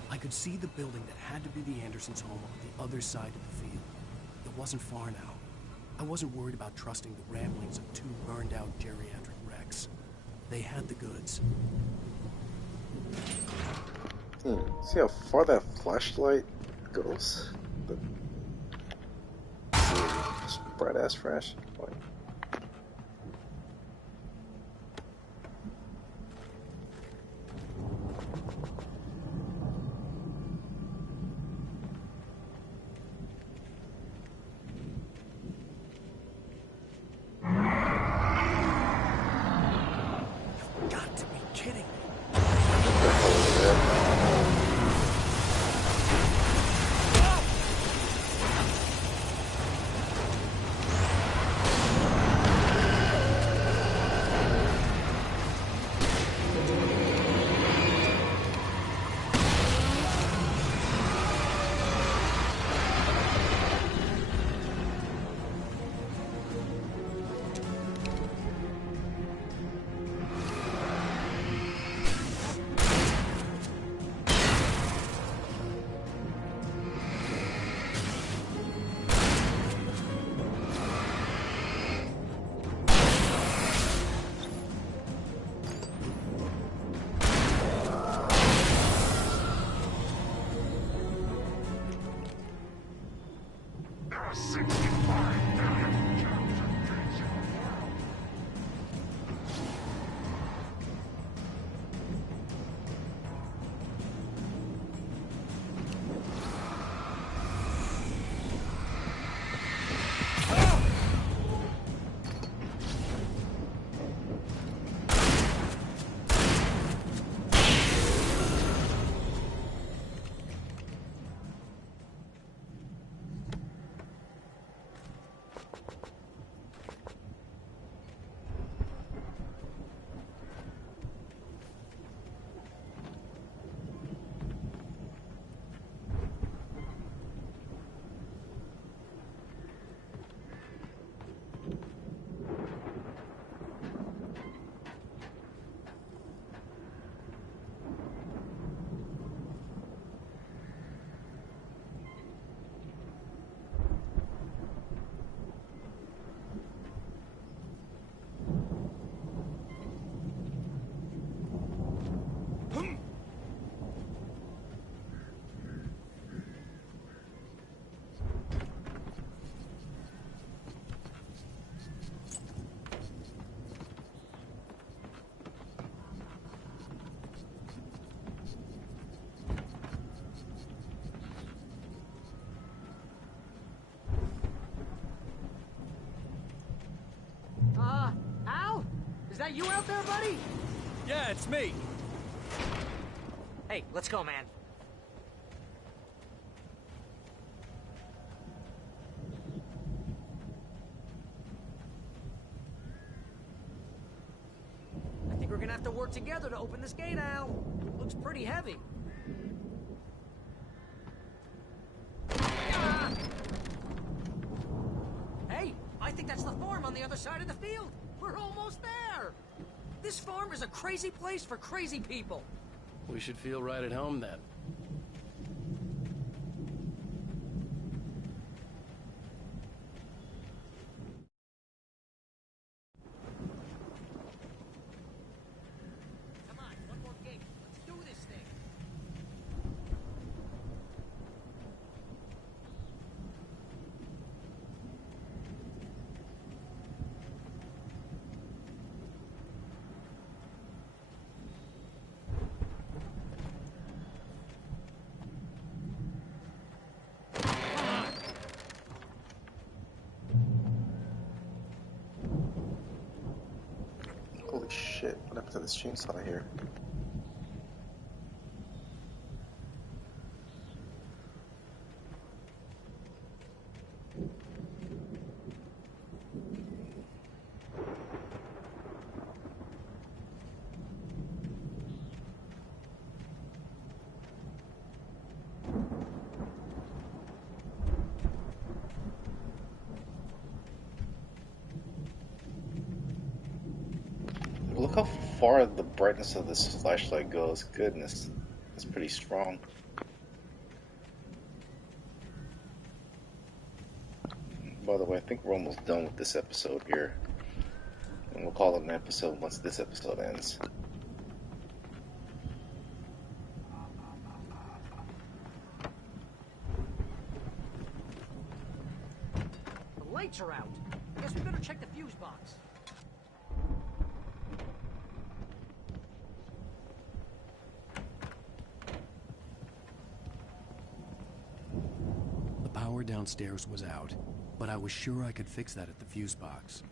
I could see the building that had to be the Andersons' home on the other side of the field. It wasn't far now. I wasn't worried about trusting the ramblings of two burned-out geriatric wrecks. They had the goods. See how far that flashlight goes? This bright-ass flash. Is that you out there, buddy? Yeah, it's me. Hey, let's go, man. I think we're gonna have to work together to open this gate, Al. Looks pretty heavy. Ah! Hey, I think that's the farm on the other side of the field. We're almost there. This farm is a crazy place for crazy people. We should feel right at home then. Come on, one more gate. Let's do this thing. Holy shit, what happened to this chainsaw here? Look how far the brightness of this flashlight goes. Goodness, it's pretty strong. By the way, I think we're almost done with this episode here. And we'll call it an episode once this episode ends. The lights are out. Guess we better check the fuse box. The power downstairs was out, but I was sure I could fix that at the fuse box.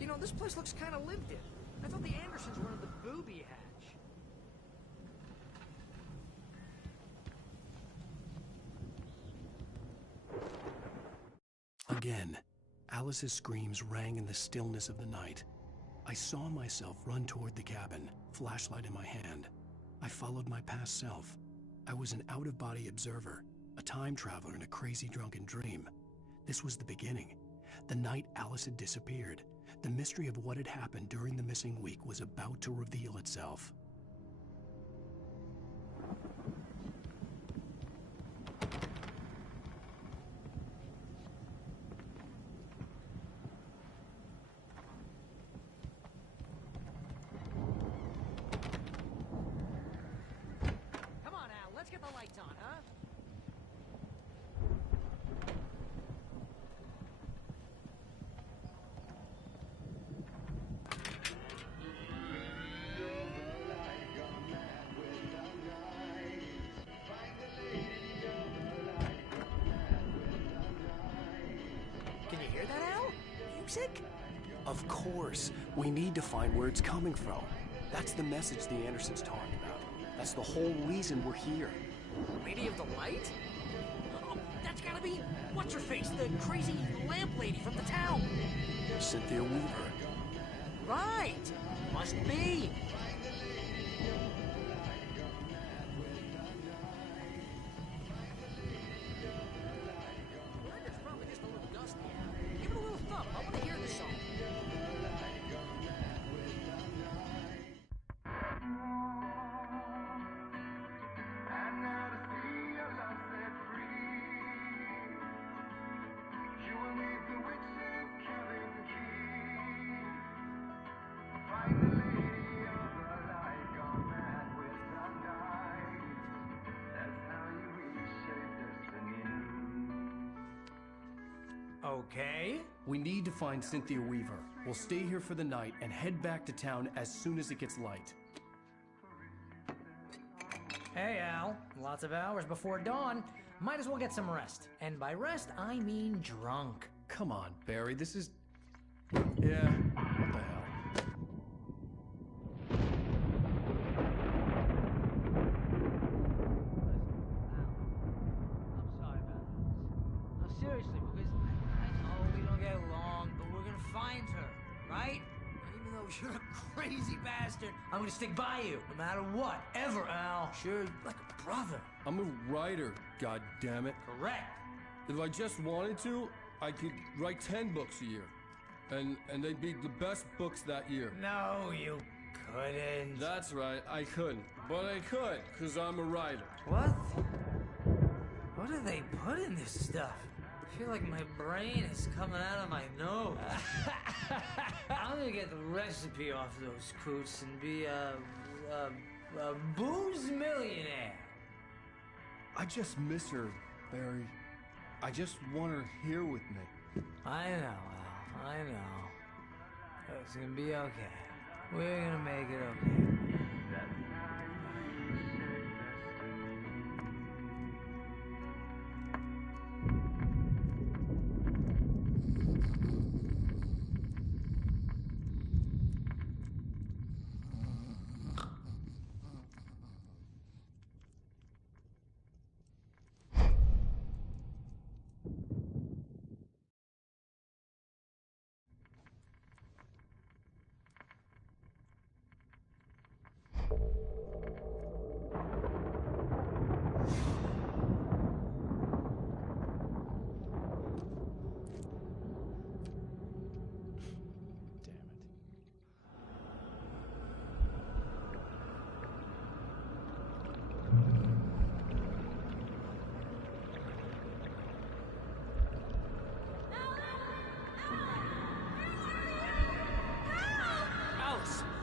You know, this place looks kind of lived in. I thought the Andersons were in the booby hatch. Again, Alice's screams rang in the stillness of the night. I saw myself run toward the cabin, flashlight in my hand. I followed my past self. I was an out-of-body observer, a time traveler in a crazy drunken dream. This was the beginning. The night Alice had disappeared. The mystery of what had happened during the missing week was about to reveal itself. Come on, Al, let's get the lights on, huh? Can you hear that, Al? Music? Of course. We need to find where it's coming from. That's the message the Andersons talked about. That's the whole reason we're here. Lady of the Light? Oh, that's gotta be... What's-her-face? The crazy lamp lady from the town. Cynthia Weaver. Right. Must be. Record's probably just a little dusty. Give it a little thump. I want to hear this song. Find the lady Okay. We need to find Cynthia Weaver. We'll stay here for the night and head back to town as soon as it gets light. Hey, Al. Lots of hours before dawn. Might as well get some rest. And by rest, I mean drunk. Come on, Barry, this is... Yeah, what the hell? No, seriously, because I know we don't get along, but we're gonna find her, right? Even though you're a crazy bastard, I'm gonna stick by you, no matter what, ever, Al. Sure, like a brother. I'm a writer, goddammit. Correct. If I just wanted to, I could write 10 books a year. And they'd be the best books that year. No, you couldn't. That's right, I couldn't. But I could, because I'm a writer. What? What do they put in this stuff? I feel like my brain is coming out of my nose. I'm gonna get the recipe off those coots and be a booze millionaire. I just miss her, Barry. I just want her here with me. I know, Al. I know. It's gonna be okay. We're gonna make it okay.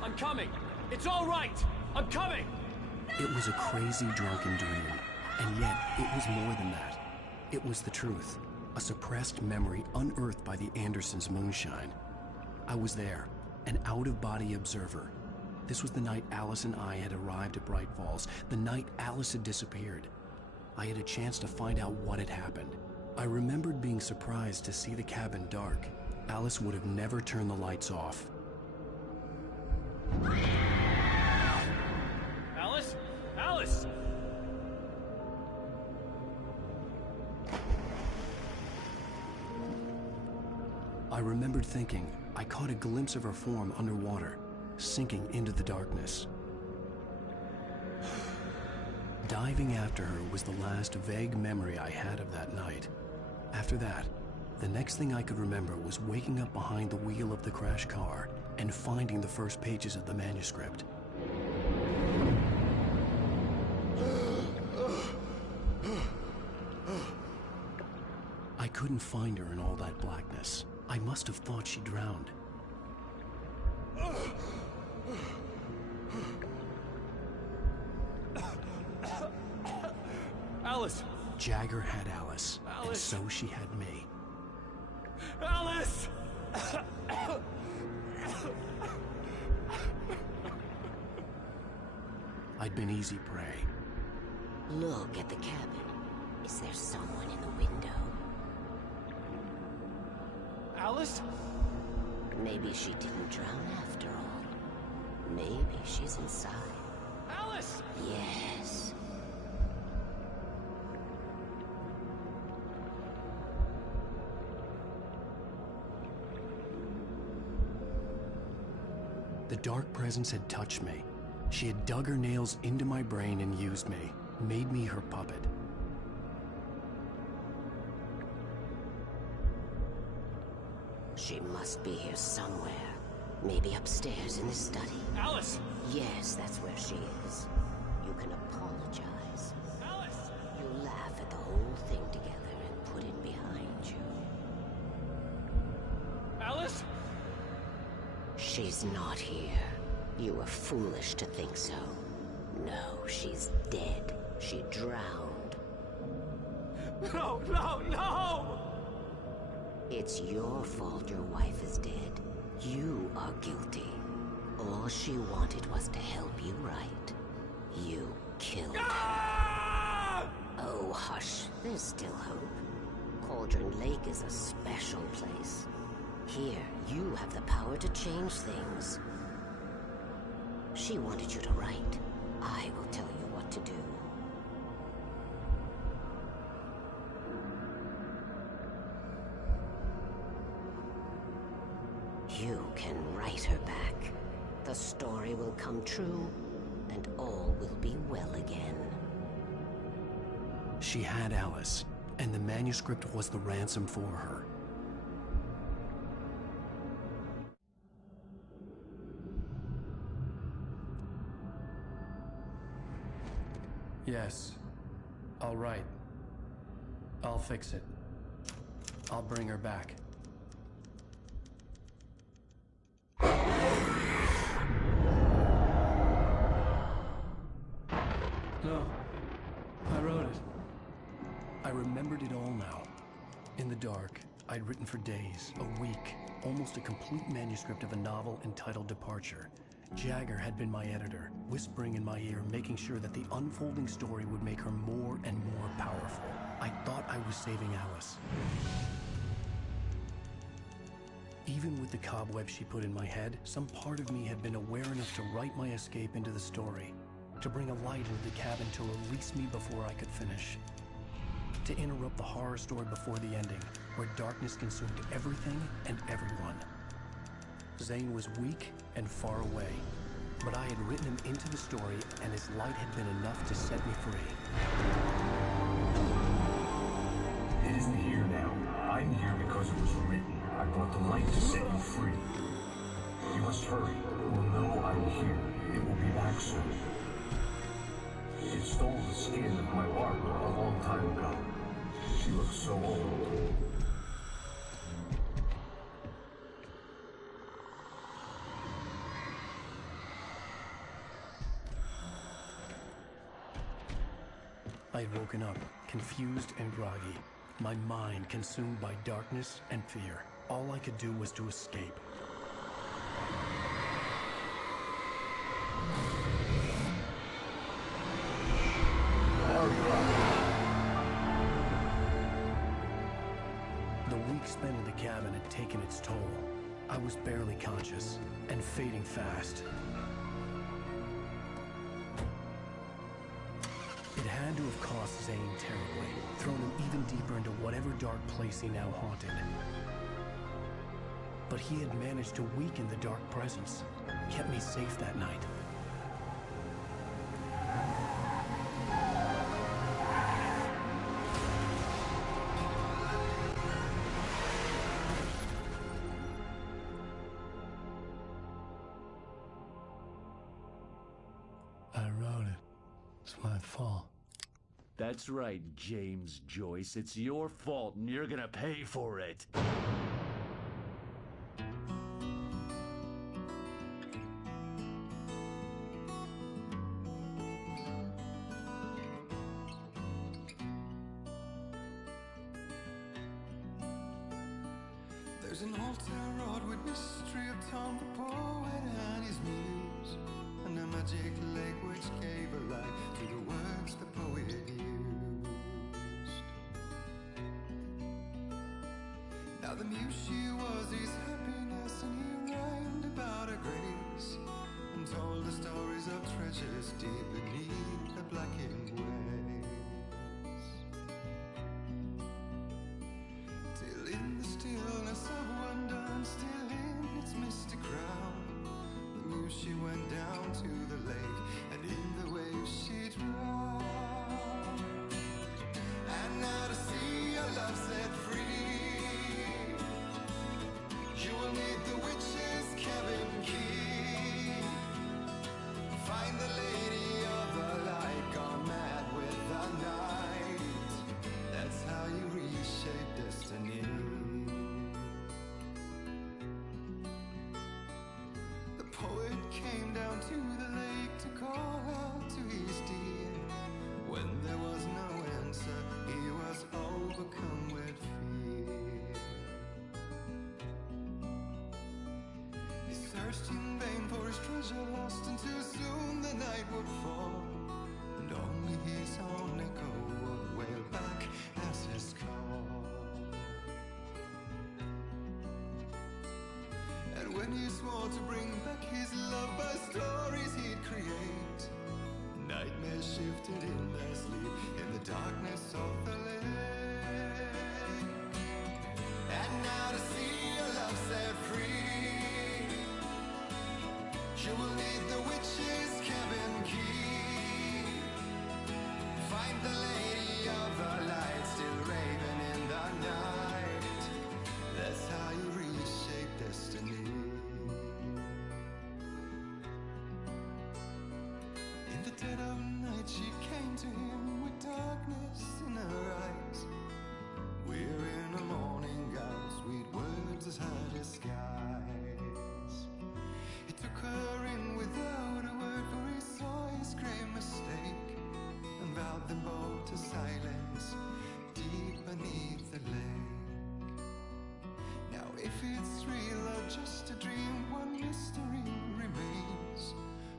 I'm coming! It's all right! I'm coming! It was a crazy drunken dream, and yet it was more than that. It was the truth, a suppressed memory unearthed by the Andersons' moonshine. I was there, an out-of-body observer. This was the night Alice and I had arrived at Bright Falls, the night Alice had disappeared. I had a chance to find out what had happened. I remembered being surprised to see the cabin dark. Alice would have never turned the lights off. Alice? Alice! I remembered thinking I caught a glimpse of her form underwater, sinking into the darkness. Diving after her was the last vague memory I had of that night. After that, the next thing I could remember was waking up behind the wheel of the crashed car and finding the first pages of the manuscript. I couldn't find her in all that blackness. I must have thought she drowned. Alice! Jagger had Alice, and so she had me. Alice! I'd been easy prey. Look at the cabin. Is there someone in the window? Alice? Maybe she didn't drown after all. Maybe she's inside. Alice! Yes. The dark presence had touched me. She had dug her nails into my brain and used me, made me her puppet. She must be here somewhere. Maybe upstairs in the study. Alice! Yes, that's where she is. You can apologize. Alice! You laugh at the whole thing together and put it behind you. Alice? She's not here. You were foolish to think so. No, she's dead. She drowned. No, no, no! It's your fault your wife is dead. You are guilty. All she wanted was to help you right. You killed her. Oh, hush. There's still hope. Cauldron Lake is a special place. Here, you have the power to change things. She wanted you to write. I will tell you what to do. You can write her back. The story will come true, and all will be well again. She had Alice, and the manuscript was the ransom for her. Yes. All right. I'll fix it. I'll bring her back. No. I wrote it. I remembered it all now. In the dark, I'd written for days, a week, almost a complete manuscript of a novel entitled Departure. Jagger had been my editor, whispering in my ear, making sure that the unfolding story would make her more and more powerful. I thought I was saving Alice. Even with the cobweb she put in my head, some part of me had been aware enough to write my escape into the story, to bring a light into the cabin to release me before I could finish, to interrupt the horror story before the ending, where darkness consumed everything and everyone. Zane was weak and far away, but I had written him into the story, and his light had been enough to set me free. It isn't here now. I'm here because it was written. I brought the light to set you free. You must hurry. We'll know I'm here. It will be back soon. It stole the skin of my art a long time ago. She looks so old. I had woken up, confused and groggy, my mind consumed by darkness and fear. All I could do was to escape. The week spent in the cabin had taken its toll. I was barely conscious, and fading fast. It had to have cost Zane terribly, thrown him even deeper into whatever dark place he now haunted. But he had managed to weaken the dark presence, kept me safe that night. I wrote it. It's my fault. That's right, James Joyce. It's your fault, and you're gonna pay for it. There's an old town road with mystery of Tom the poet and his muse, and a magic lake which gave a life to the words the poet used. Now the muse she was his happiness, and he rhymed about her grace, and told the stories of treasures deep beneath the blackened waves. Till in the stillness of wonder, and still in its misty crown, the muse she went down to the lake, and in the waves she drowned. And now to see your love set free, you will need the witch's cabin key. Find the lady of the light, gone mad with the night. That's how you reshape destiny. The poet came down to the lake treasure lost, and too soon the night would fall, and only his own echo would wail back as his call. And when he swore to bring back his love by stories he'd create, nightmares shifted in their sleep in the darkness of the lake. And now to see your love set free, you will need the witch's cabin key. Find the lady of the light still raving in the night. That's how you reshape destiny. In the dead of night she came to him with darkness in her eyes. We're in a morning gown, sweet words as her disguise. He took her in without a word, for he saw his grave mistake, and vowed them both to silence deep beneath the lake. Now if it's real or just a dream, one mystery remains,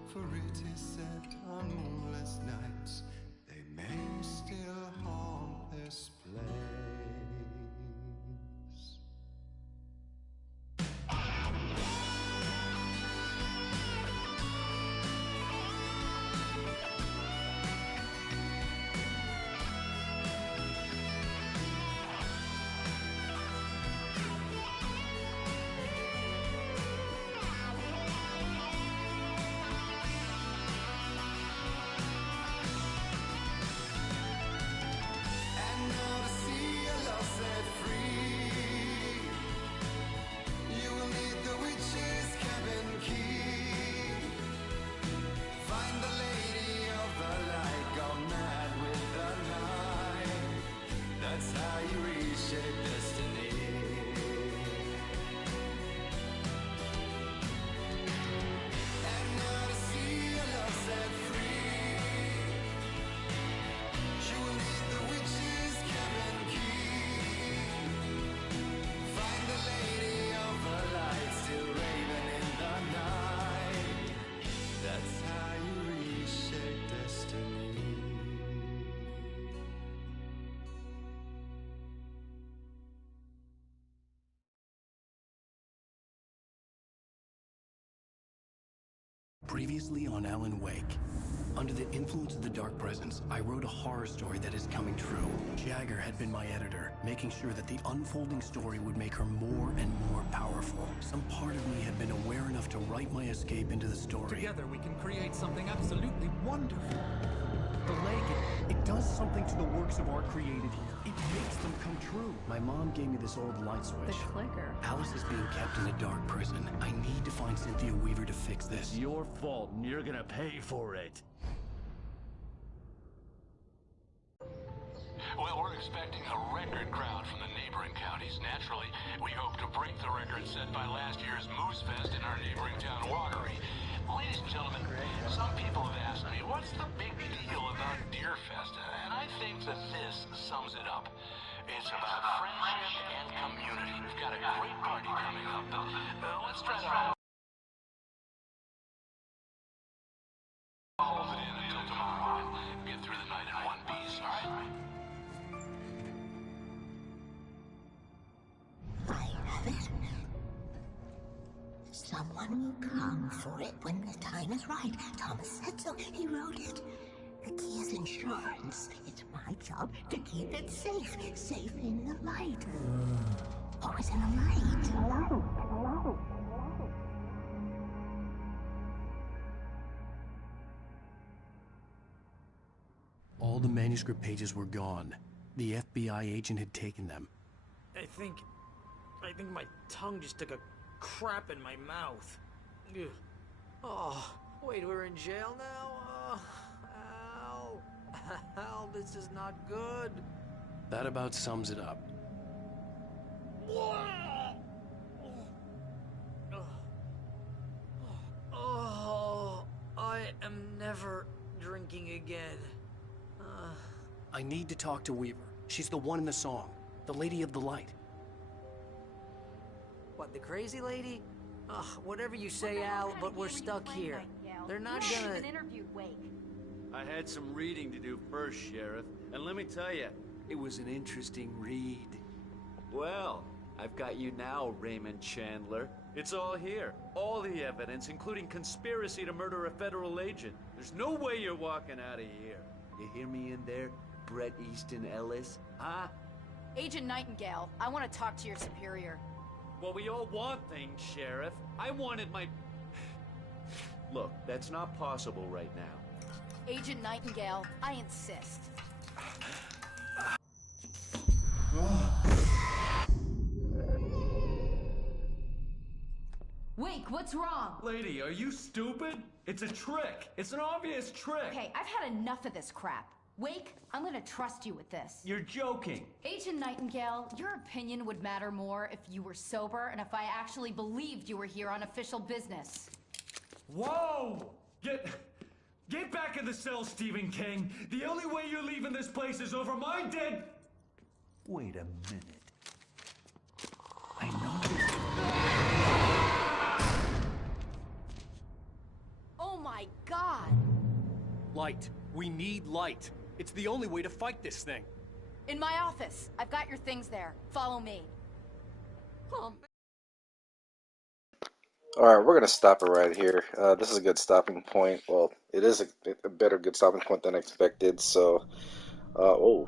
for it is said on moonless nights they may still haunt this place. Previously on Alan Wake. Under the influence of the Dark Presence, I wrote a horror story that is coming true. Jagger had been my editor, making sure that the unfolding story would make her more and more powerful. Some part of me had been aware enough to write my escape into the story. Together we can create something absolutely wonderful. The lake, it does something to the works of art created here. It makes them come true. My mom gave me this old light switch. The clicker. Alice is being kept in a dark prison. I need to find Cynthia Weaver to fix this. It's your fault, and you're gonna pay for it. Well, we're expecting a record crowd from the neighboring counties. Naturally, we hope to break the record set by last year's Moose Fest in our neighboring town, Watery. Ladies and gentlemen, some people have asked me, what's the big deal about Deer Fest? And I think that this sums it up. It's about friendship and community. We've got a great party coming up, but let's try to hold it in until tomorrow and get through the night in one piece, all right? Someone will come for it when the time is right. Thomas said so. He wrote it. The key is insurance. It's my job to keep it safe. Safe in the light. Always in the light. Hello. All the manuscript pages were gone. The FBI agent had taken them. I think my tongue just took a crap in my mouth. Ugh. Oh, wait, we're in jail now? Al. Al, this is not good. That about sums it up. Oh, I am never drinking again. I need to talk to Weaver. She's the one in the song. The Lady of the Light. What, the crazy lady? Ugh, whatever you say, Al, but we're stuck here. They're not gonna... interviewed Wake. I had some reading to do first, Sheriff, and let me tell you, it was an interesting read. Well, I've got you now, Raymond Chandler. It's all here. All the evidence, including conspiracy to murder a federal agent. There's no way you're walking out of here. You hear me in there, Bret Easton Ellis? Huh? Agent Nightingale, I want to talk to your superior. Well, we all want things, Sheriff. I wanted my... Look, that's not possible right now. Agent Nightingale, I insist. Wake, what's wrong? Lady, are you stupid? It's a trick. It's an obvious trick. Okay, I've had enough of this crap. Wake, I'm gonna trust you with this. You're joking. Agent Nightingale, your opinion would matter more if you were sober and if I actually believed you were here on official business. Whoa! Get back in the cell, Stephen King. The only way you're leaving this place is over my dead... Wait a minute. I know... Oh my God! Light. We need light. It's the only way to fight this thing. In my office. I've got your things there. Follow me. Alright, we're going to stop it right here. This is a good stopping point. Well, it is a better good stopping point than expected, so... we're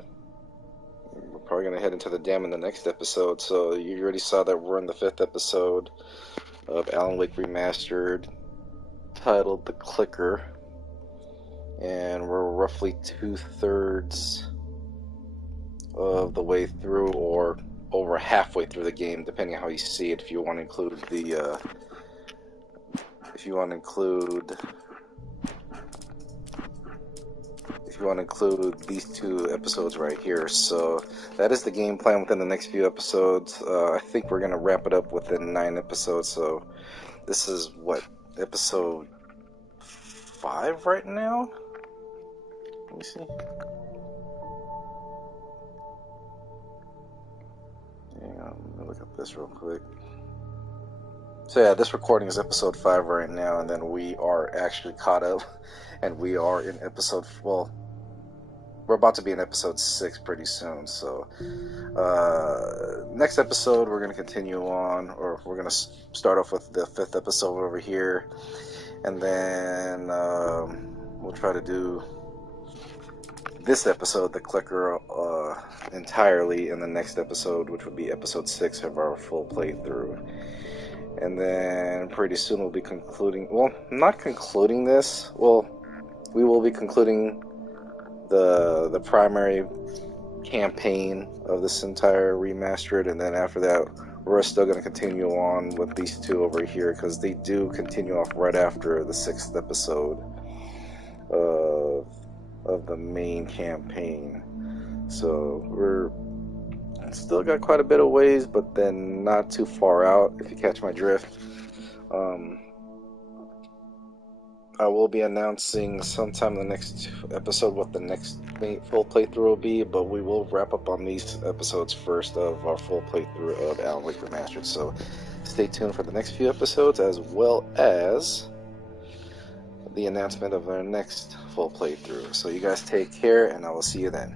probably going to head into the dam in the next episode. So you already saw that we're in the 5th episode of Alan Wake Remastered, titled The Clicker. And we're roughly 2/3 of the way through, or over halfway through the game, depending on how you see it. If you want to include the, if you want to include these 2 episodes right here. So that is the game plan within the next few episodes. I think we're gonna wrap it up within 9 episodes. So this is what, episode 5 right now. Let me see. Hang on, let me look at this real quick. So yeah, this recording is episode 5 right now, and then we are actually caught up, and we are in episode, well, we're about to be in episode 6 pretty soon. So next episode we're going to continue on, or we're going to start off with the 5th episode over here, and then we'll try to do this episode, The Clicker, entirely in the next episode, which would be episode 6 of our full playthrough. And then pretty soon we'll be concluding, well, not concluding this, well, we will be concluding the primary campaign of this entire remastered, and then after that we're still going to continue on with these 2 over here, because they do continue off right after the 6th episode of the main campaign. So we're still got quite a bit of ways, but then not too far out, if you catch my drift. I will be announcing sometime in the next episode what the next full playthrough will be, but we will wrap up on these episodes first of our full playthrough of Alan Wake Remastered. So stay tuned for the next few episodes, as well as the announcement of our next full playthrough. So you guys take care, and I will see you then.